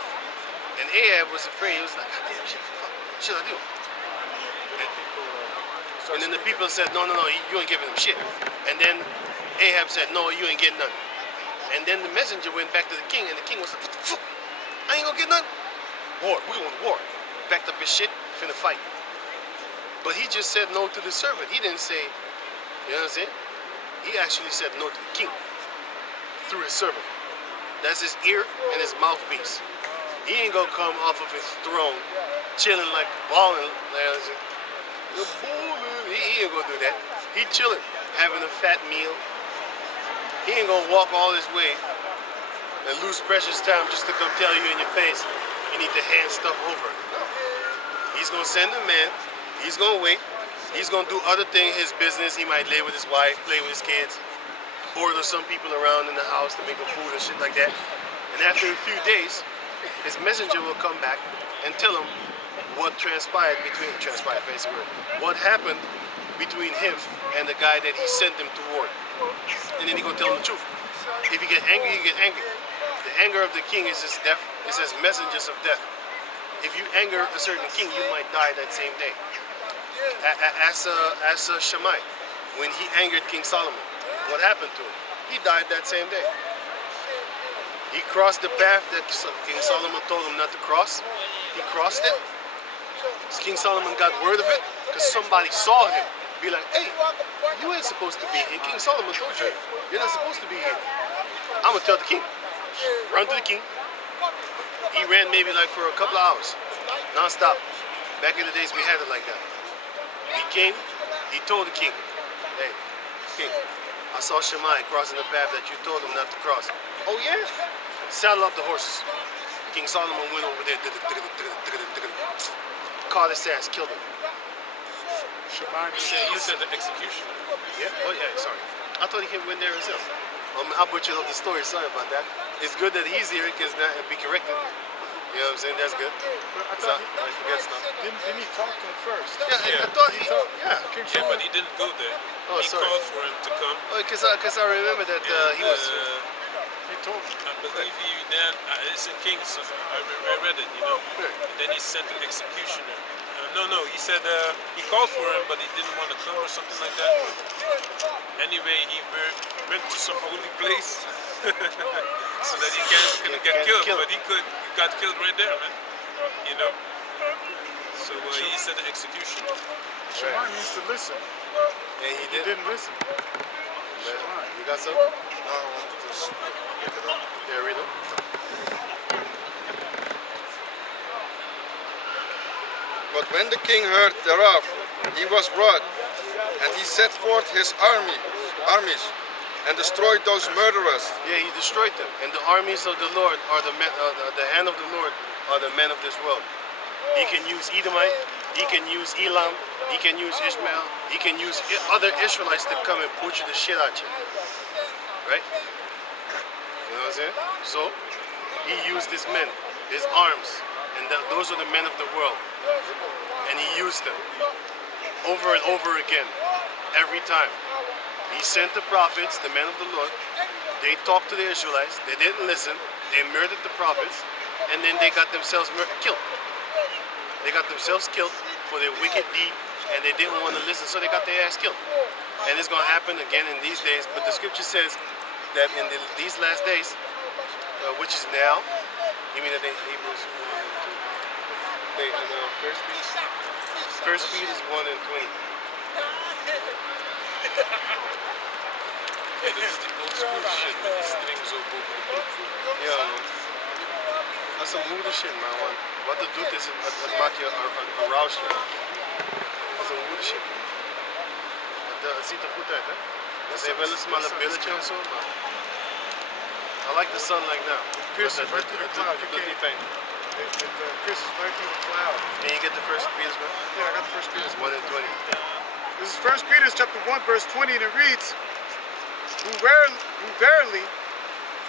And Ahab was afraid. He was like, God damn, shit, what should I do? And then the people said, no, you ain't giving them shit. And then Ahab said, no, you ain't getting none. And then the messenger went back to the king, and the king was like, what the fuck? I ain't gonna get none? War, we going to war. Backed up his shit, finna fight. But he just said no to the servant. He didn't say, you know what I'm saying? He actually said no to the king through his servant. That's his ear and his mouthpiece. He ain't gonna come off of his throne, chilling like balling. He ain't gonna do that. He chilling, having a fat meal. He ain't gonna walk all this way and lose precious time just to come tell you in your face you need to hand stuff over. No. He's gonna send a man. He's gonna wait. He's gonna do other things, his business. He might live with his wife, play with his kids, order some people around in the house to make him food and shit like that. And after a few days, his messenger will come back and tell him what transpired, fancy word, what happened between him and the guy that he sent him toward. And then he gonna tell him the truth. If you get angry, you get angry. The anger of the king is his death. It says messengers of death. If you anger a certain king, you might die that same day. As Shammai, when he angered King Solomon, what happened to him? He died that same day. He crossed the path that King Solomon told him not to cross. He crossed it. King Solomon got word of it because somebody saw him. Be like, hey, you ain't supposed to be here. King Solomon told you, you're not supposed to be here. I'm going to tell the king. Run to the king. He ran maybe like for a couple of hours, non-stop. Back in the days, we had it like that. He came, he told the king, hey, king, I saw Shammai crossing the path that you told him not to cross. Oh yeah? Saddle up the horses. King Solomon went over there, caught his ass, killed him. You said the execution. Yeah? Oh yeah, sorry. I thought he went there himself. I butchered up the story, sorry about that. It's good that he's here because that be corrected. You know what I'm saying? That's good. But I forget stuff. Didn't he talk to him first? Yeah, I thought he Yeah, but he didn't go there. Oh, he sorry. called for him to come. Oh, because I remember that he was... He told him. I believe he then, it's in Kings, so I read it, you know. Yeah. And then he sent the executioner. No, he said he called for him, but he didn't want to come or something like that. Anyway, he went to some holy place so that he can't get killed. But he got killed right there, man. You know. So he said the execution. Shammai needs to listen. And he He did. didn't listen. Man, you got something? No, I want to just look it up. Yeah, read it. But when the king heard thereof, he was wroth, and he set forth his armies, and destroyed those murderers. Yeah, he destroyed them. And the armies of the Lord are the men, the hand of the Lord are the men of this world. He can use Edomite, he can use Elam, he can use Ishmael, he can use other Israelites to come and butcher the shit out you. Right? You know what I'm saying? So, he used his men, his arms, and those are the men of the world. And he used them over and over again, every time. He sent the prophets, the men of the Lord. They talked to the Israelites. They didn't listen. They murdered the prophets, and then they got themselves killed. They got themselves killed for their wicked deed, and they didn't want to listen, so they got their ass killed. And it's going to happen again in these days. But the scripture says that in these last days, which is now, you mean that they Hebrews 1 and 2. First Peter is 1 and 20. Yeah, this is the old school shit with the strings over the book. Ja, man. Dat is een moeder shit, man. Wat het doet is, het maakt je aroused. Dat is een moeder shit. Het ziet er goed uit, hè? Ze heeft wel een smalle billetje en zo, maar... I like the sun like now. Pierces right through the cloud. You doet can't. niet pijn. It pierces right through the cloud. And you get the first Peter's, man? Yeah, I got the first Peter. It's 1 and 20. This is 1 Peter chapter 1, verse 20, and it reads, who verily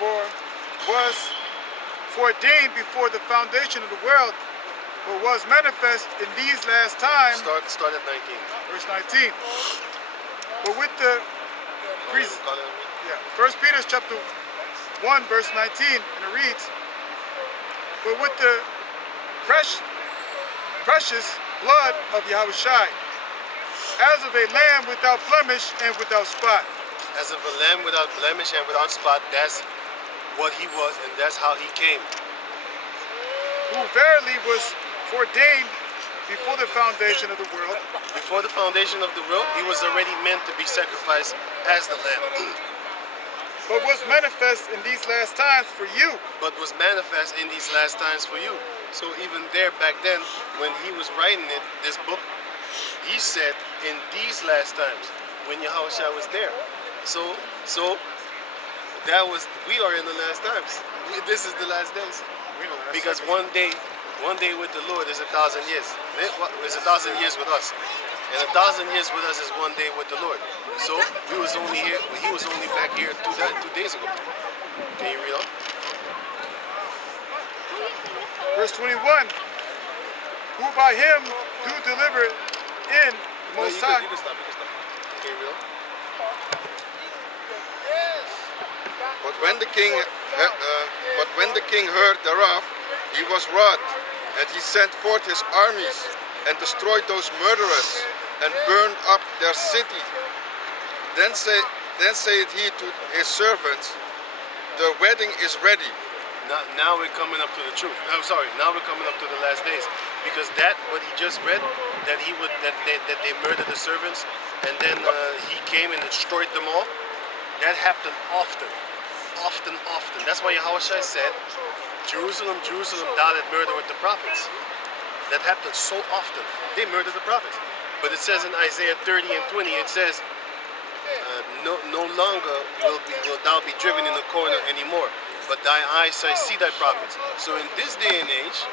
was foreordained before the foundation of the world, but was manifest in these last times. Start at 19. Verse 19. But with the Yeah. 1 Peter chapter 1, verse 19, and it reads, but with the precious blood of Yahushua, as of a lamb without blemish and without spot. As of a lamb without blemish and without spot, that's what he was, and that's how he came. Who verily was foreordained before the foundation of the world. Before the foundation of the world, he was already meant to be sacrificed as the lamb. But was manifest in these last times for you. But was manifest in these last times for you. So even there, back then, when he was writing it, this book, he said in these last times, when Yahushua was there. So that was, we are in the last times. This is the last days. Because one day with the Lord is 1,000 years. It's 1,000 years with us. And 1,000 years with us is one day with the Lord. So he was only back here 2 days ago. Can you read on? Verse 21, who by him do deliver in Most High. You can stop. Okay, real. But when the king heard thereof, he was wroth, and he sent forth his armies and destroyed those murderers and burned up their city. Then said he to his servants, the wedding is ready. Now we're coming up to the truth. I'm sorry. Now we're coming up to the last days, because that what he just read, that they murdered the servants, and then he came and destroyed them all. That happened often. That's why Yahushua said, Jerusalem, Jerusalem, thou that murder with the prophets. That happened so often. They murdered the prophets. But it says in Isaiah 30 and 20, it says, no longer will thou be driven in the corner anymore, but thy eyes shall see thy prophets. So in this day and age,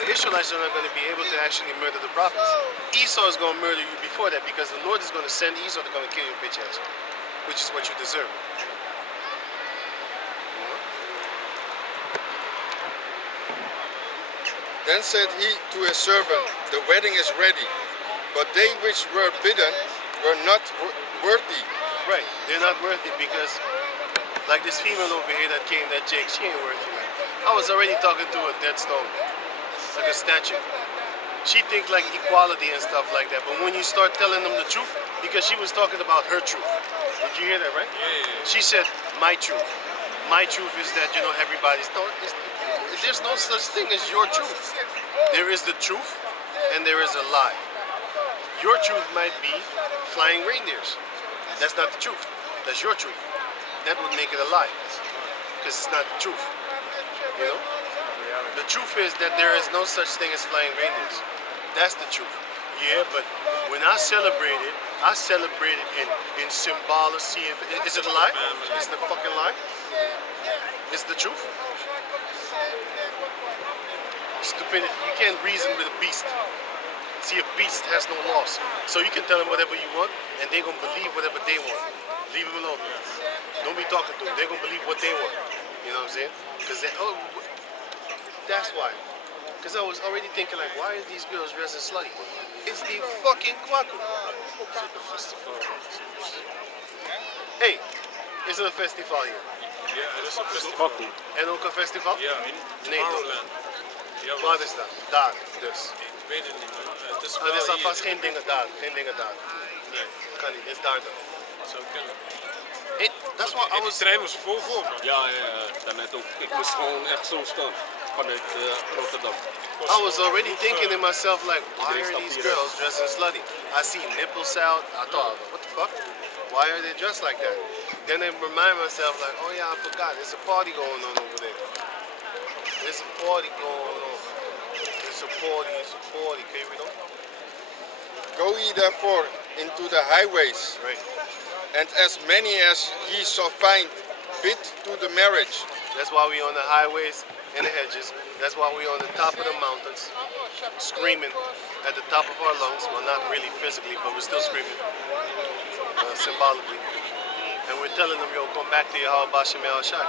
the Israelites are not going to be able to actually murder the prophets. Esau is going to murder you before that, because the Lord is going to send Esau to come and kill your bitch ass, which is what you deserve. Then said he to his servant, the wedding is ready, but they which were bidden were not worthy. Right, they're not worthy, because like this female over here that came, that Jake, she ain't worthy, man. I was already talking to a dead stone, like a statue. She think like equality and stuff like that, but when you start telling them the truth, because she was talking about her truth. Did you hear that, right? Yeah. She said, my truth. My truth is that, everybody's thought. There's no such thing as your truth. There is the truth and there is a lie. Your truth might be flying reindeers. That's not the truth. That's your truth. That would make it a lie, because it's not the truth. The truth is that there is no such thing as flying reindeers. That's the truth. Yeah, but when I celebrate it in symbology. Is it a lie? It's the fucking lie? It's the truth? Stupidity. You can't reason with a beast. See, a beast has no laws. So you can tell them whatever you want, and they're going to believe whatever they want. Leave them alone. Don't be talking to them. They're going to believe what they want. You know what I'm saying? Because that's why. Because I was already thinking, like, why are these girls dressing slutty? It's the fucking Kwaku. Hey, is het een festival hier? Ja, er is een festival. En ook een festival? Ja, in Tomorrowland. Ja, Waar is dat? Daar, dus. Ik weet het niet, man. Het is Er is wel alvast hier. geen dingen daar. Geen dingen daar. Nee, Kan niet, het is daar dan. dat zou kunnen. Hey, that's why I En die was... trein was vol, man. Ja, daarnet ook. Ik moest gewoon echt zo staan vanuit Rotterdam. I was already thinking to myself, like, why are these girls dressing slutty? I see nipples out. I thought, what the fuck? Why are they dressed like that? Then I remind myself, like, oh yeah, I forgot. There's a party going on over there. There's a party going on. It's a party. Can you read on? Go ye therefore into the highways, Right. and as many as ye shall find, bid to the marriage. That's why we on the highways and the hedges. That's why we on the top of the mountains, screaming at the top of our lungs. Well, not really physically, but we're still screaming, symbolically. And we're telling them, yo, come back to Yahweh Bashem Shai.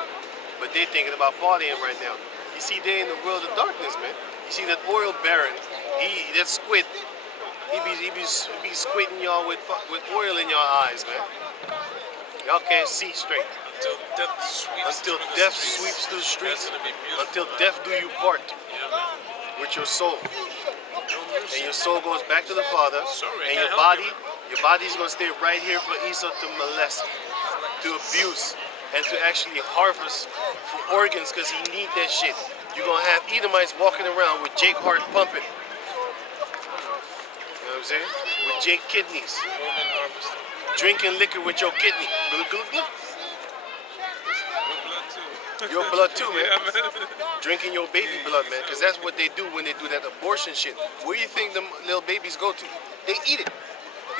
But they thinking about partying right now. You see, they in the world of darkness, man. You see that oil baron, that squid, he be squinting y'all with oil in your eyes, man. Y'all can't see straight. Until Until death sweeps through the death streets. sweeps through the streets. That's gonna be beautiful. Until death do you part Yeah, man. with your soul. No mercy. And your soul goes back to the Father. Sorry, I And can't your help body, you, your body's gonna stay right here for Esau to molest, to abuse, and to actually harvest for organs, because he need that shit. You're gonna have Edomites walking around with Jake Hart pumping. You know what I'm saying? With Jake kidneys. Organ harvesting. Drinking liquor with your kidney. Glug, glug, glug. Your blood too. Your blood too, man. Yeah, man. Drinking your baby blood, man, because that's what they do when they do that abortion shit. Where do you think them little babies go to? They eat it.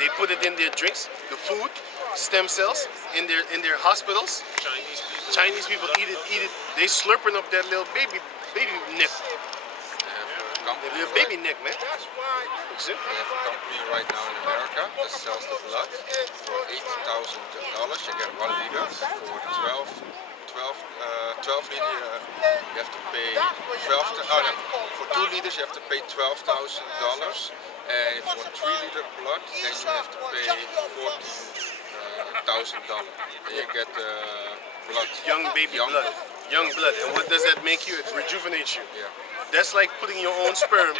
They put it in their drinks, the food, stem cells in their hospitals. Chinese people. Chinese people eat it. They slurping up that little baby neck, the little baby neck, man. That's it. We have a company right now in America that sells the blood for $8,000. You get 1 liter for 12 liter. You have to pay for 2 liters. You have to pay $12,000, And if you want 3 liter blood, then you have to pay $14,000. Then you get blood. Young baby blood. Young blood. And what does that make you? It rejuvenates you. Yeah. That's like putting your own sperm,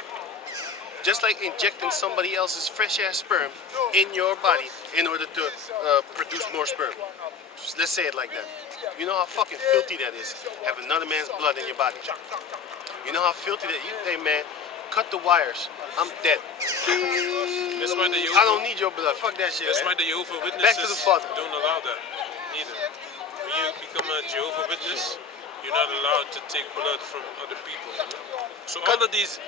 just like injecting somebody else's fresh ass sperm in your body in order to produce more sperm. Let's say it like that. You know how fucking filthy that is, have another man's blood in your body. You know how filthy that you, hey man, cut the wires. I'm dead. That's why the I don't need your blood. Fuck that shit. That's Man. why the Jehovah Back to the Witnesses Father. don't allow that neither. When you become a Jehovah Witness, you're not allowed to take blood from other people. You know? So all of these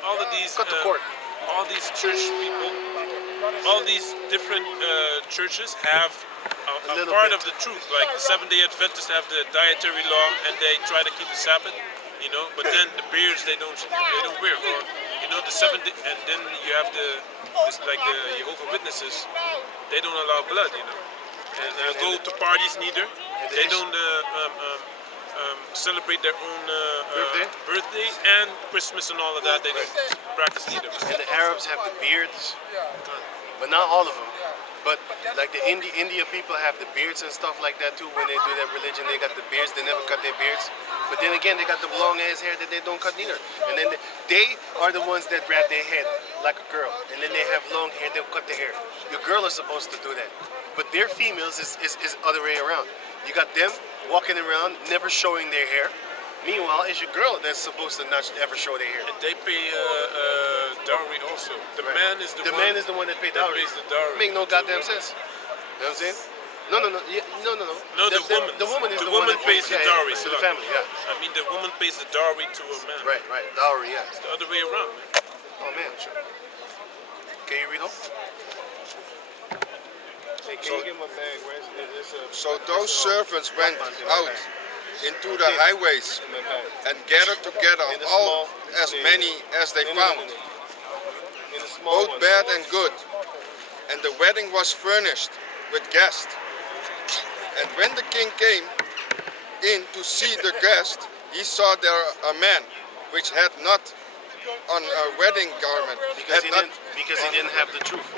Cut the cord. all these church people, all these different churches have a little part bit. of the truth. Like the Seventh-day Adventists have the dietary law, and they try to keep the Sabbath. You know, but then the beards they don't wear. Or you know, the seventh, and then you have like the Jehovah Witnesses. They don't allow blood. You know, and go to parties neither. They don't celebrate their own birthday and Christmas and all of that. They don't practice neither. And the Arabs have the beards, but not all of them. But like the India people have the beards and stuff like that too. When they do their religion, they got the beards. They never cut their beards. But then again, they got the long ass hair that they don't cut neither. And then they are the ones that wrap their head like a girl. And then they have long hair. They'll cut their hair. Your girl is supposed to do that. But their females is other way around. You got them walking around, never showing their hair. Meanwhile, it's your girl that's supposed to not ever show their hair. And they pay dowry also. The man is the one that pays dowry. pays the dowry. Make no goddamn sense. You know what I'm saying? No. No, the woman. The woman is the the one woman that pays the dowry to the family. Yeah. I mean, the woman pays the dowry to a man. Right. Dowry. Yeah. It's the other way around. Man. Oh man. Sure. Can you read on? Hey, can you give him a bag? So those servants went out into the highways and gathered together as many as they found, both bad and good. And the wedding was furnished with guests. And when the king came in to see the guest, he saw there a man which had not on a wedding garment. Because he didn't have the truth.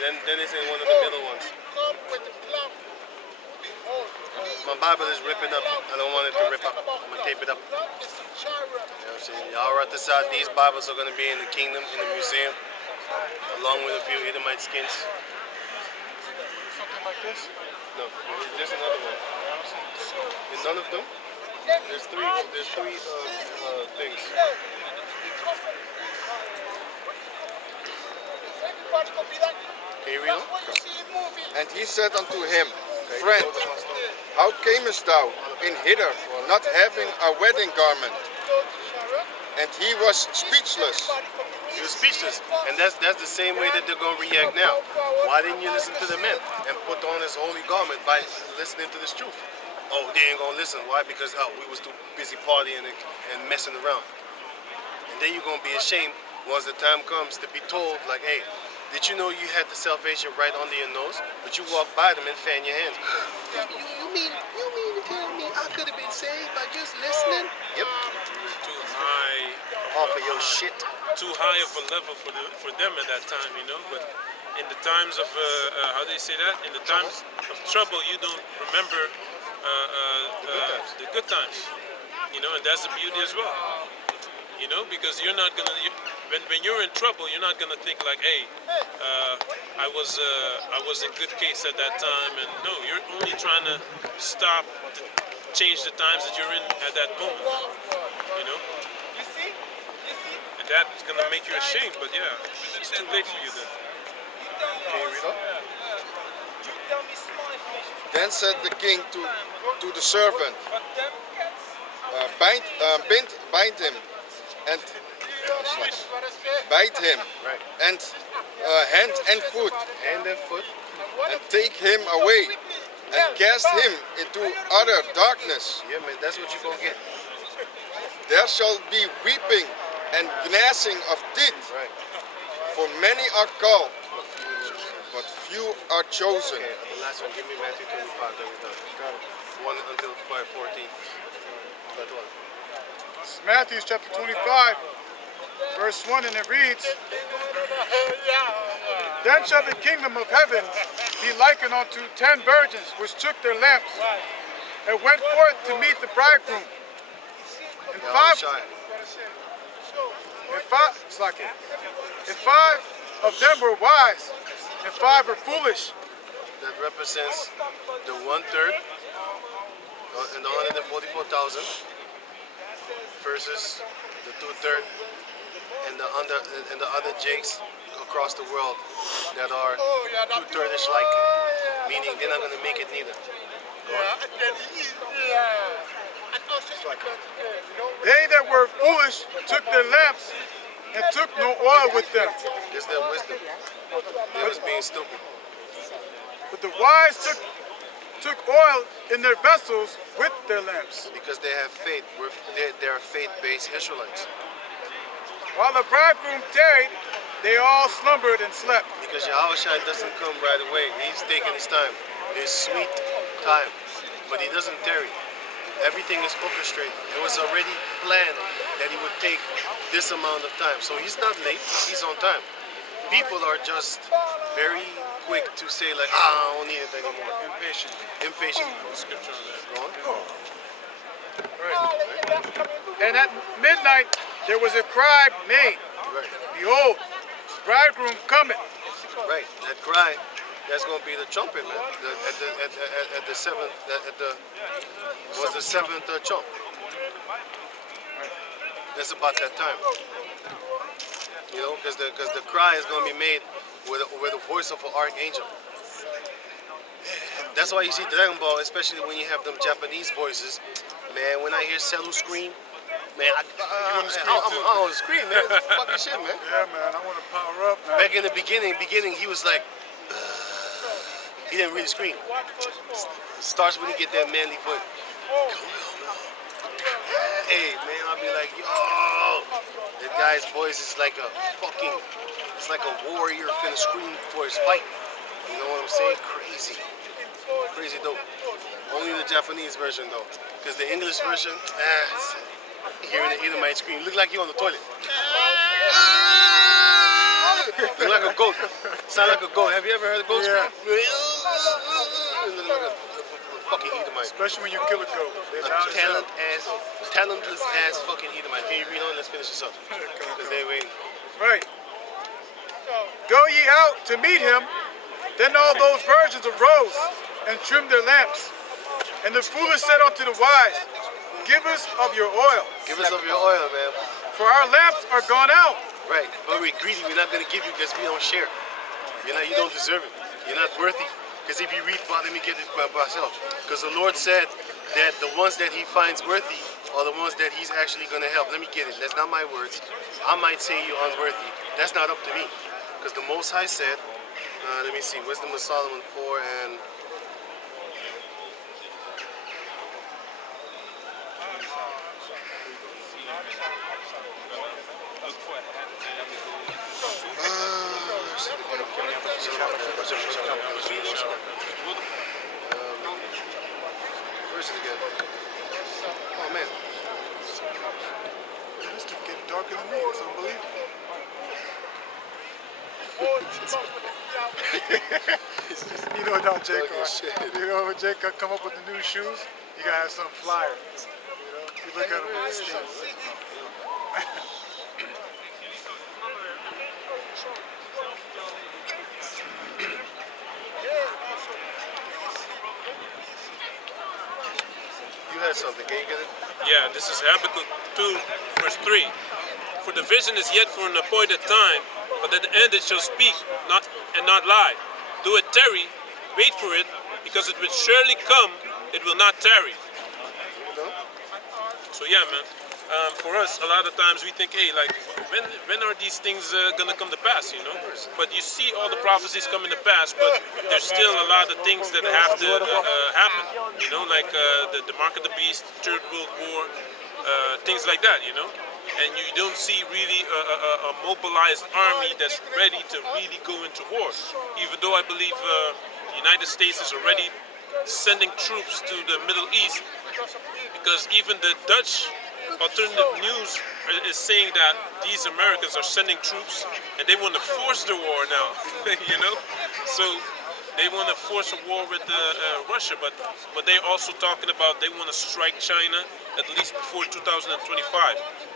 And then it's in one of the middle ones. My Bible is ripping up. I don't want it to rip up. I'm gonna tape it up. You know what I'm saying? Y'all right this out. These Bibles are gonna be in the kingdom, in the museum, along with a few Edomite skins. Something like this. No, there's another one. Is none of them? There's three. There's three things. Can you read them? And he said unto him, Friend, how camest thou in hither, not having a wedding garment? And he was speechless. He was speechless, and that's the same way that they're gonna react now. Why didn't you listen to the men and put on his holy garment by listening to this truth? Oh, they ain't gonna listen. Why? Because we was too busy partying and messing around. And then you're gonna be ashamed once the time comes to be told, like, hey, did you know you had the salvation right under your nose, but you walk by them and fan your hands? You mean to tell me I could have been saved by just listening? Yep. Too high. Off of your shit. Too high of a level for them at that time, you know. But in the times of how do you say that? In the times of trouble, you don't remember the good times, you know, and that's the beauty as well. You know, because you're not gonna when you're in trouble, you're not gonna think like, hey, I was in good case at that time, and no, you're only trying to stop to change the times that you're in at that moment. You know, and that's gonna make you ashamed. But yeah, it's too late for you then. Can you read up? Then said the king to the servant, bind him and bite him Right. and hand and foot, Hand and foot. and take him away and cast him into utter darkness. Yeah, man, that's what you're gonna get. There shall be weeping and gnashing of teeth, Right. for many are called, but few are chosen. Okay, the last one. Give me Matthew 25. Then we're done. 1 until 5:14. But what? This is Matthew chapter 25, verse 1, and it reads, Then shall the kingdom of heaven be likened unto 10 virgins which took their lamps and went forth to meet the bridegroom. And five of them were wise, and 5 were foolish. That represents the 1/3 and the 144,000 versus the 2/3 and the other jakes across the world that are 2/3ish like, meaning they're not going to make it neither. They that were foolish took their lamps and took no oil with them. This is their wisdom. They was being stupid. But the wise took oil in their vessels with their lamps. Because they have faith. They're faith-based Israelites. While the bridegroom tarried, they all slumbered and slept. Because Yahushua doesn't come right away. He's taking his time. His sweet time. But he doesn't tarry. Everything is orchestrated. It was already planned that he would take this amount of time. So he's not late. He's on time. People are just very quick to say like, I don't need it anymore. Impatient. Impatient. Scripture on that. Go on. Right. And at midnight there was a cry made, Right. Behold, the bridegroom cometh. Right. That cry, that's going to be the trumpet, man. At the seventh, was the seventh trump. That's about that time. You know, because the cry is going to be made with the voice of an archangel. That's why you see Dragon Ball, especially when you have them Japanese voices. Man, when I hear Celu scream, man, I want to scream, man. That's fucking shit, man. Yeah, man, I want to power up, man. Back in the beginning, he was like, he didn't really scream. Starts when he get that manly voice. Hey, man, I'll be like, yo, that guy's voice is like a fucking, it's like a warrior finna scream for his fight. You know what I'm saying? Crazy. Crazy dope. Only the Japanese version though. Because the English version, hearing the Edomite scream, look like you're on the toilet. Look like a goat. Sound like a goat. Have you ever heard a goat scream? Look like a fucking Edomite. Especially when you kill a goat. They're loud as hell. Talentless ass fucking Edomite. Can you read on? Let's finish this up. Because they're waiting. Right. Go ye out to meet him. Then all those virgins arose and trimmed their lamps. And the foolish said unto the wise, Give us of your oil. Give us of your oil, man. For our lamps are gone out. Right. But we're greedy. We're not going to give you because we don't share. You don't deserve it. You're not worthy. Because if you read, well, let me get it by myself. Because the Lord said that the ones that he finds worthy are the ones that he's actually going to help. Let me get it. That's not my words. I might say you're unworthy. That's not up to me. Because the Most High said, let me see, Wisdom of Solomon 4 and... where is it again? Oh man. This keep getting darker than me. It's unbelievable. You know how Jacob, you know when Jacob come up with the new shoes, you gotta have something flyer. You know, you look at them and it's You had something, can you get it? Yeah, this is Habakkuk 2, verse 3. For the vision is yet for an appointed time, but at the end it shall speak, not lie. Do it tarry, wait for it, because it will surely come, it will not tarry. So yeah, man. For us, a lot of times we think, hey, like, when are these things gonna come to pass, you know? But you see all the prophecies coming to pass, but there's still a lot of things that have to happen, you know, like the mark of the beast, Third World War, things like that, you know? And you don't see really a mobilized army that's ready to really go into war. Even though I believe the United States is already sending troops to the Middle East, because even the Dutch alternative news is saying that these Americans are sending troops and they want to force the war now. You know, so they want to force a war with Russia, but they're also talking about they want to strike China at least before 2025.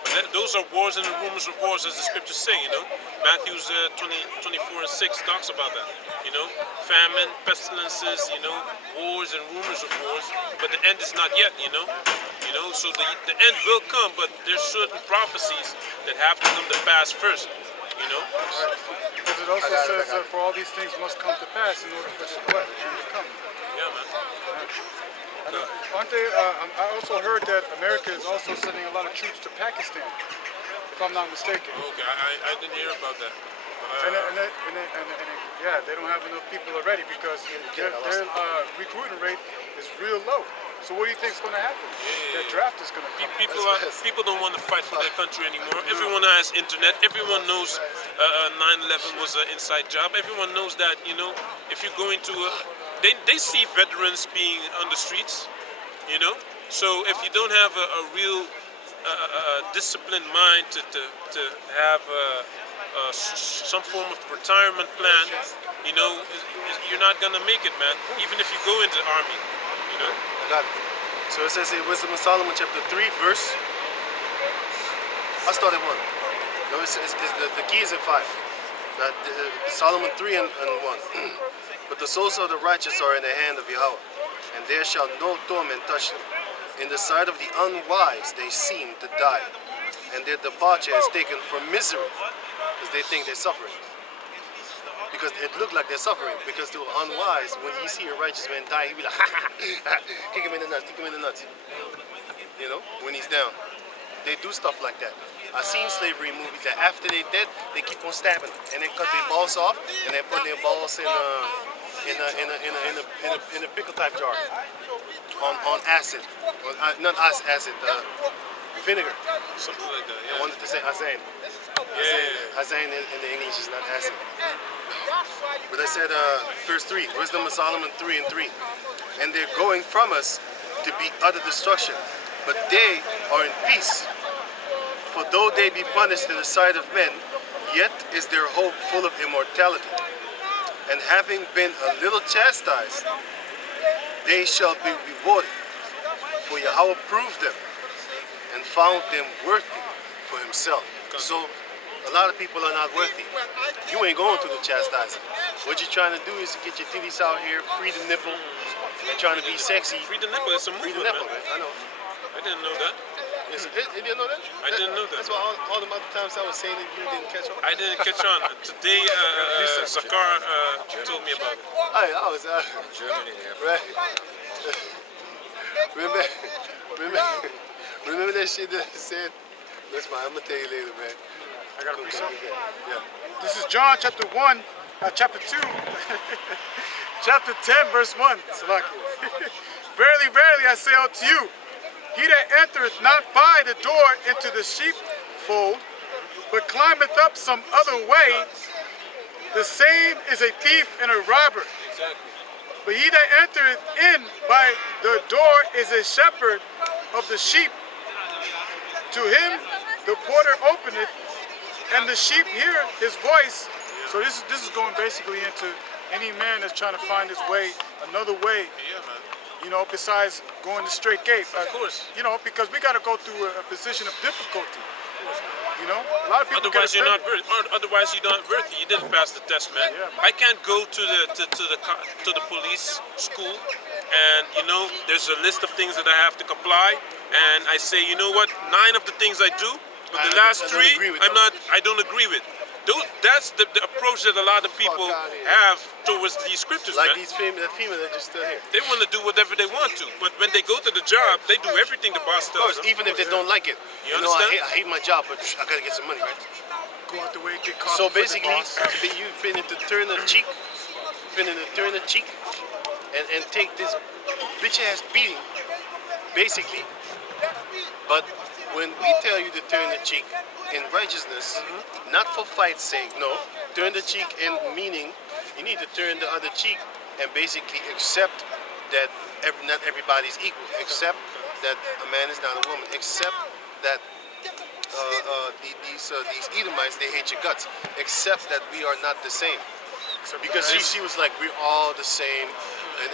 But those are wars and the rumors of wars, as the scriptures say. You know, Matthew's 24 and 6 talks about that. You know, famine, pestilences. You know, wars and rumors of wars. But the end is not yet. You know, so the end will come, but there's certain prophecies that have to come to pass first. You know. Because it also says that for all these things must come to pass in order for the what? And to come. Yeah, man. Aren't they? I also heard that America is also sending a lot of troops to Pakistan, if I'm not mistaken. Okay, I didn't hear about that. Yeah, they don't have enough people already because their recruiting rate is real low. So what do you think is going to happen? Their draft is going to come. People don't want to fight for their country anymore. Everyone has internet. Everyone knows 9/11 was an inside job. Everyone knows that, you know, if you're going to, they see veterans being on the streets, you know. So if you don't have a real disciplined mind to have some form of retirement plan, you know, you're not gonna make it, man. Even if you go into the army, you know. I got it. So it says in Wisdom of Solomon chapter 3 verse, I started 1. No, it's the key is in 5. That Solomon 3 and 1. But the souls of the righteous are in the hand of Yahweh, and there shall no torment touch them. In the sight of the unwise they seem to die, and their departure is taken from misery, because they think they're suffering. Because it looked like they're suffering, because they were unwise. When you see a righteous man die, he be like, ha ha ha, kick him in the nuts, kick him in the nuts. You know, when he's down. They do stuff like that. I've seen slavery movies that after they're dead, they keep on stabbing them, and they cut their balls off, and they put their balls in a pickle type jar on acid, not acid, vinegar. Something like that. I Yeah. wanted to say azane. Azane in the English is not acid. But I said verse 3, Wisdom of Solomon 3 and 3. And they're going from us to be utter destruction, but they are in peace. For though they be punished in the sight of men, yet is their hope full of immortality. And having been a little chastised, they shall be rewarded. For Yahweh proved them and found them worthy for himself. So a lot of people are not worthy. You ain't going through the chastising. What you're trying to do is to get your titties out here, free the nipple, and trying to be sexy. Free the nipple. It's a Free the movement, nipple, man. man. I know. I didn't know that. Yes, you didn't know that? I didn't know that. That's why all the other times I was saying that you didn't catch on. I didn't catch on. Today, Zakar told me about it. I was Germany, yeah. right. remember that shit that I said? That's fine. I'm gonna tell you later, man. I got to read something. Yeah. This is John chapter 1, chapter 2, chapter 10, verse 1. Salakia. Verily, verily, I say unto you, he that entereth not by the door into the sheepfold, but climbeth up some other way, the same is a thief and a robber. Exactly. But he that entereth in by the door is a shepherd of the sheep. To him the porter openeth, and the sheep hear his voice. So this is going basically into any man that's trying to find his way another way, Yeah, man. you know, besides going the straight gate. Of course. You know, because we got to go through a position of difficulty. You know, a lot of people Otherwise, get you're not offended. worthy. Otherwise, you're not worthy. You didn't pass the test, man. Yeah, man. I can't go to the police school, and you know, there's a list of things that I have to comply, and I say, you know what, 9 of the things I do, but the last I don't 3, agree with I'm them. not. I don't agree with. That's the approach that a lot of people outta here. have towards these scriptures, Like man. that female that just stood here. They want to do whatever they want to, but when they go to the job, they do everything the boss Of tells course, them. even if they don't like it. You know, understand? I hate my job, but I gotta get some money, right? Go out the way, get caught. So for the basically, boss. you finna to turn the cheek, and take this bitch ass beating, basically. But when we tell you to turn the cheek in righteousness, not for fight's sake, no, turn the cheek in meaning you need to turn the other cheek and basically accept that not everybody's equal, accept that a man is not a woman, accept that these Edomites, they hate your guts, except that we are not the same. Because she was like, we're all the same.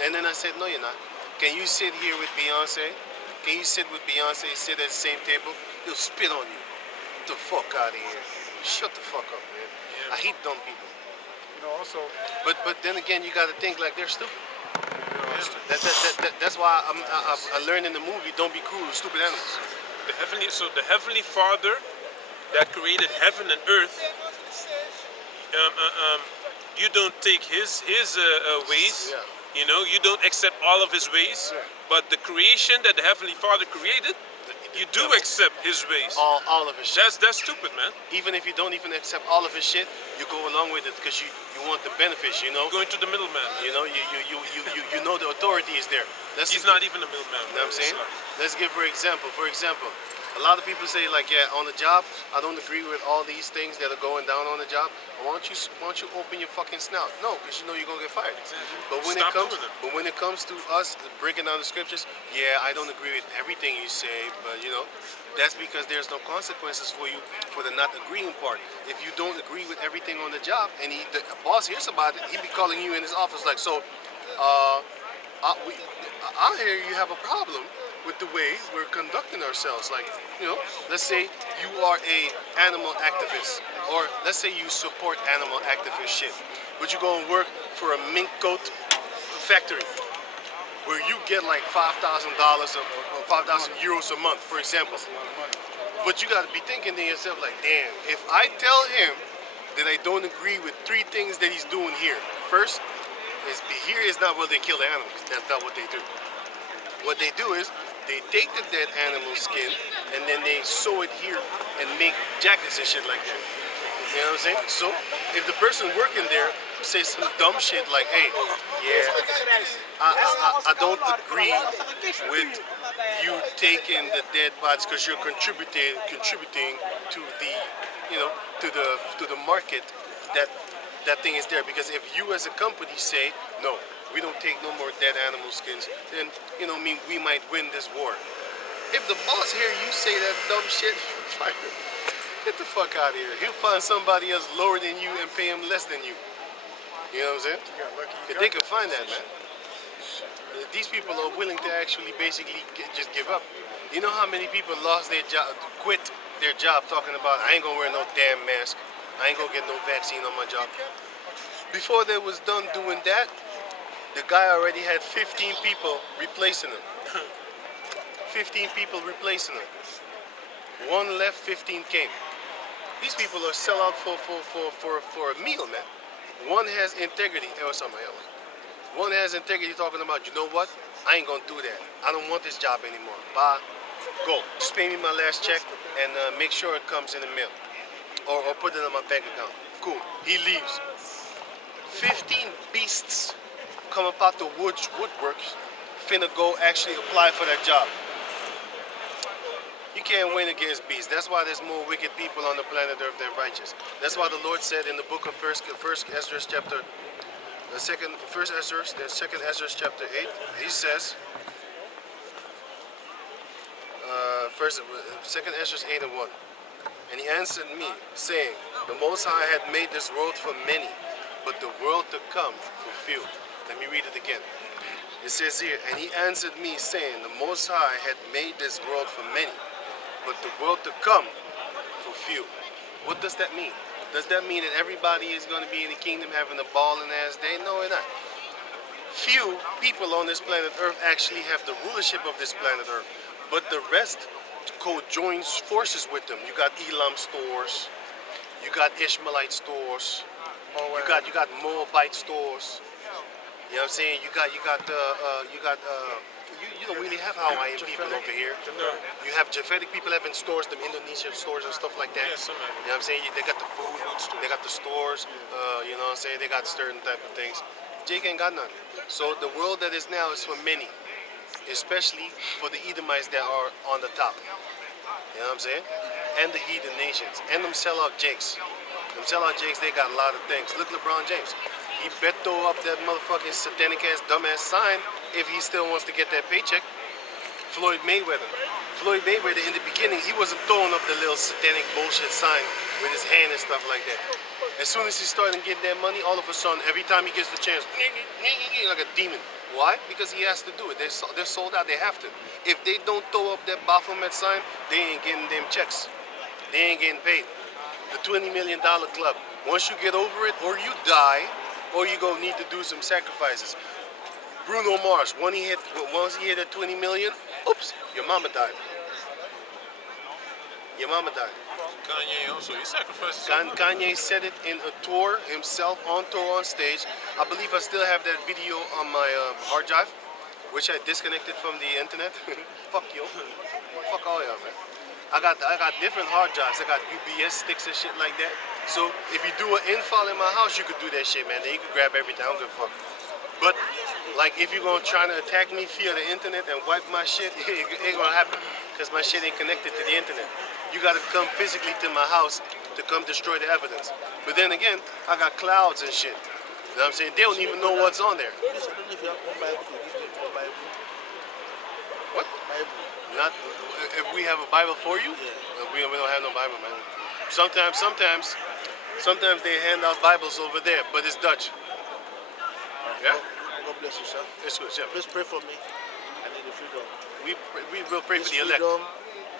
And then I said, no, you're not. Can you sit here with Beyonce? Can you sit with Beyonce, sit at the same table? He'll spit on you. Get the fuck out of here. Shut the fuck up, man. I hate dumb people. You know, also, But then again, you got to think like they're stupid. That's why I learned in the movie, don't be cruel to stupid animals. The heavenly Father that created heaven and earth, you don't take his ways. Yeah. You know, you don't accept all of his ways. Yeah. But the creation that the heavenly Father created, you do accept his ways. All of his shit. That's stupid, man. Even if you don't even accept all of his shit, you go along with it because you want the benefits, you know. Going to the middleman. You know, you know the authority is there. He's not even a middleman. You know what I'm saying? Let's give for example. For example, a lot of people say like, yeah, on the job, I don't agree with all these things that are going down on the job. Why don't you open your fucking snout? No, because you know you're gonna get fired. But when it comes to us breaking down the scriptures, yeah, I don't agree with everything you say, but you know, that's because there's no consequences for you for the not agreeing part. If you don't agree with everything on the job, and the boss hears about it, he'd be calling you in his office like, so, I hear you have a problem with the way we're conducting ourselves. Like, you know, let's say you are a animal activist, or let's say you support animal activist shit, but you go and work for a mink coat factory where you get like $5,000 or 5,000 euros a month, for example. But you got to be thinking to yourself like, damn, if I tell him that I don't agree with 3 things that he's doing here. First, here is not where they kill the animals. That's not what they do. What they do is they take the dead animal skin and then they sew it here and make jackets and shit like that. You know what I'm saying? So if the person working there says some dumb shit like, hey, yeah, I don't agree with you taking the dead bodies because you're contributing to the, you know, to the market that thing is there. Because if you as a company say, no, we don't take no more dead animal skins, then, you know, we might win this war. If the boss hear you say that dumb shit, fire him. Get the fuck out of here. He'll find somebody else lower than you and pay him less than you. You know what I'm saying? If they could find that, man. These people are willing to actually basically just give up. You know how many people lost their job, quit their job talking about, I ain't gonna wear no damn mask. I ain't gonna get no vaccine on my job. Before they was done doing that, the guy already had 15 people replacing him. 15 people replacing him. One left, 15 came. These people are sell out for a meal, man. One has integrity. Or somebody else. One has integrity talking about, you know what? I ain't gonna do that. I don't want this job anymore. Bye. Go. Just pay me my last check and make sure it comes in the mail. Or put it in my bank account. Cool. He leaves. 15 beasts come up out the woodworks, finna go actually apply for that job. You can't win against beasts. That's why there's more wicked people on the planet Earth than righteous. That's why the Lord said in the book of First Ezra chapter, the second chapter 8, he says, Second Ezra 8 and 1. And he answered me, saying, the Most High had made this world for many, but the world to come for few. Let me read it again. It says here, and he answered me, saying, the Most High had made this world for many, but the world to come for few. What does that mean? Does that mean that everybody is going to be in the kingdom having a balling ass day? No, it's not. Few people on this planet Earth actually have the rulership of this planet Earth, but the rest co-joins forces with them. You got Elam stores, you got Ishmaelite stores, you got Moabite stores. You know what I'm saying? You don't really have Hawaiian people over here. You have Japhetic people having stores, them Indonesian stores and stuff like that. Yes, man. You know what I'm saying? They got the food, they got the stores, you know what I'm saying? They got certain type of things. Jake ain't got none. So the world that is now is for many, especially for the Edomites that are on the top. You know what I'm saying? And the heathen nations. And them sellout Jakes. Them sellout Jakes, they got a lot of things. Look, LeBron James. He bet throw up that motherfucking satanic ass, dumbass sign if he still wants to get that paycheck. Floyd Mayweather. Floyd Mayweather in the beginning, he wasn't throwing up the little satanic bullshit sign with his hand and stuff like that. As soon as he started getting that money, all of a sudden, every time he gets the chance, like a demon. Why? Because he has to do it. They're sold out. They have to. If they don't throw up that Baphomet sign, they ain't getting them checks. They ain't getting paid. The $20 million club. Once you get over it, or you die, or you go need to do some sacrifices. Bruno Mars, once he hit at 20 million, oops, your mama died. Your mama died. Kanye also, he sacrificed. Kanye said it in a tour himself, on tour, on stage. I believe I still have that video on my hard drive, which I disconnected from the internet. Fuck you. Fuck all y'all, man. I got different hard drives. I got UBS sticks and shit like that. So if you do an infall in my house, you could do that shit, man. Then you could grab everything. I don't give a fuck. But like if you're gonna try to attack me via the internet and wipe my shit, it ain't gonna happen. Because my shit ain't connected to the internet. You gotta come physically to my house to come destroy the evidence. But then again, I got clouds and shit. You know what I'm saying? They don't even know what's on there. What? Not if we have a Bible for you? We don't have no Bible, man. Sometimes they hand out Bibles over there, but it's Dutch. Yeah? God bless you, sir. It's good, yeah. Please pray for me. I need the freedom. We will pray for the elect. Freedom,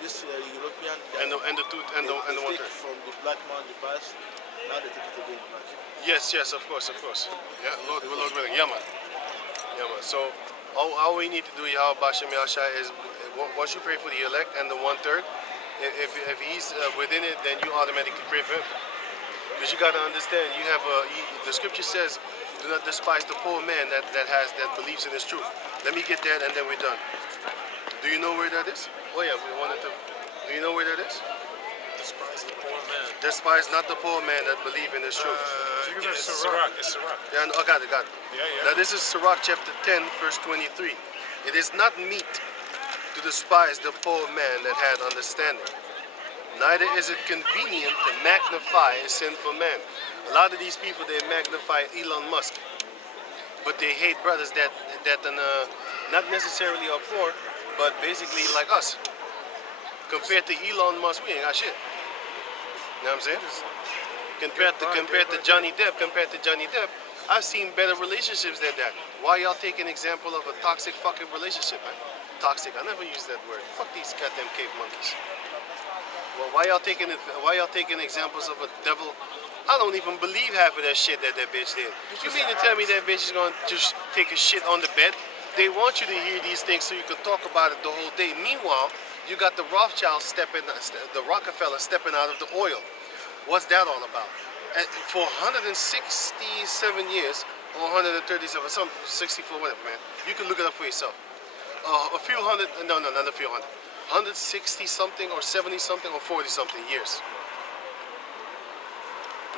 this European And the one third. from the black man, the past, now they take it again back. Yes, of course. Yeah, Lord willing. Yeah, man. So all we need to do, Yahweh Bashem Yahshai, is once you pray for the elect and the 1/3, if he's within it, then you automatically pray for him. Because you got to understand, the scripture says, do not despise the poor man that believes in his truth. Let me get that and then we're done. Do you know where that is? Oh yeah, we wanted to. Do you know where that is? Despise the poor man. Despise not the poor man that believe in his truth. It's Sirach. It's Sirach. Yeah, I got it. Yeah. Now this is Sirach chapter 10, verse 23. It is not meet to despise the poor man that had understanding. Neither is it convenient to magnify a sinful man. A lot of these people, they magnify Elon Musk, but they hate brothers that not necessarily are poor, but basically like us. Compared to Elon Musk, we ain't got shit. You know what I'm saying? Compared to Johnny Depp, I've seen better relationships than that. Why y'all take an example of a toxic fucking relationship, man? Toxic, I never use that word. Fuck these goddamn cave monkeys. Well, why y'all taking examples of a devil? I don't even believe half of that shit that bitch did. You mean to tell me that bitch is gonna just take a shit on the bed? They want you to hear these things so you can talk about it the whole day. Meanwhile, you got the Rothschild the Rockefeller stepping out of the oil. What's that all about? And for 167 years, or 137, some 64, whatever, man. You can look it up for yourself. A few hundred, no, not a few hundred. 160 something, or 70 something, or 40 something years.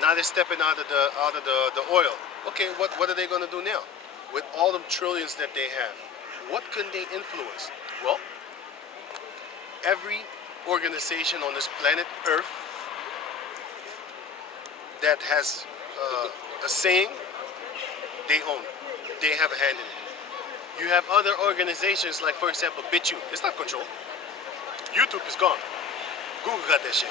Now they're stepping out of the oil. Okay, what are they gonna do now? With all the trillions that they have, what can they influence? Well, every organization on this planet Earth that has a saying, they own. They have a hand in it. You have other organizations like, for example, BitChute. It's not controlled. YouTube is gone. Google got that shit.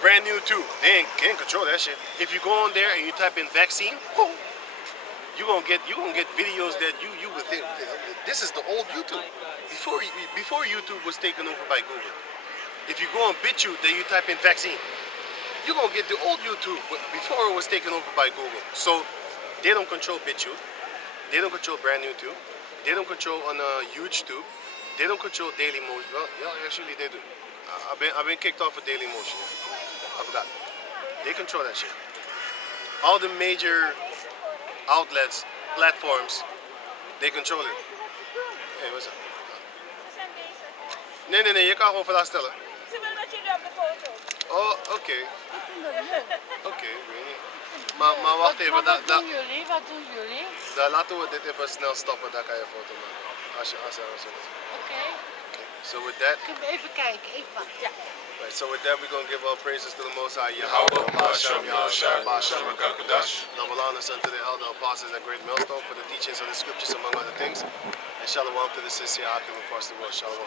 Brand new too. They can't control that shit. If you go on there and you type in vaccine, boom, you're gonna get videos that you would think this is the old YouTube. Before YouTube was taken over by Google. If you go on BitChute, then you type in vaccine, you're gonna get the old YouTube before it was taken over by Google. So they don't control BitChute. They don't control brand new tube. They don't control on a huge tube. They don't control Daily Motion. Well, yeah, actually they do. I've been kicked off of Daily Motion. I forgot. They control that shit. All the major outlets, platforms, they control it. Hey, what's up? Nee, je kan gewoon vandaag stellen. Ze willen met jullie op de foto. Oh, oké. Oké, weet niet. Maar wacht even. Wat doen jullie? Laten we dit even snel stoppen, dan kan je een foto maken. Als je Oké. So with that. Even kijken. Ik wacht. Ja. Alright, so with that, we're going to give all praises to the Most High Yahweh, Ba'ashem, Yahushua, Ba'ashem, double honors unto the elder apostles at Great Millstone for the teachings of the scriptures, among other things. And shalom to the sincere Akim across the world. Shalom.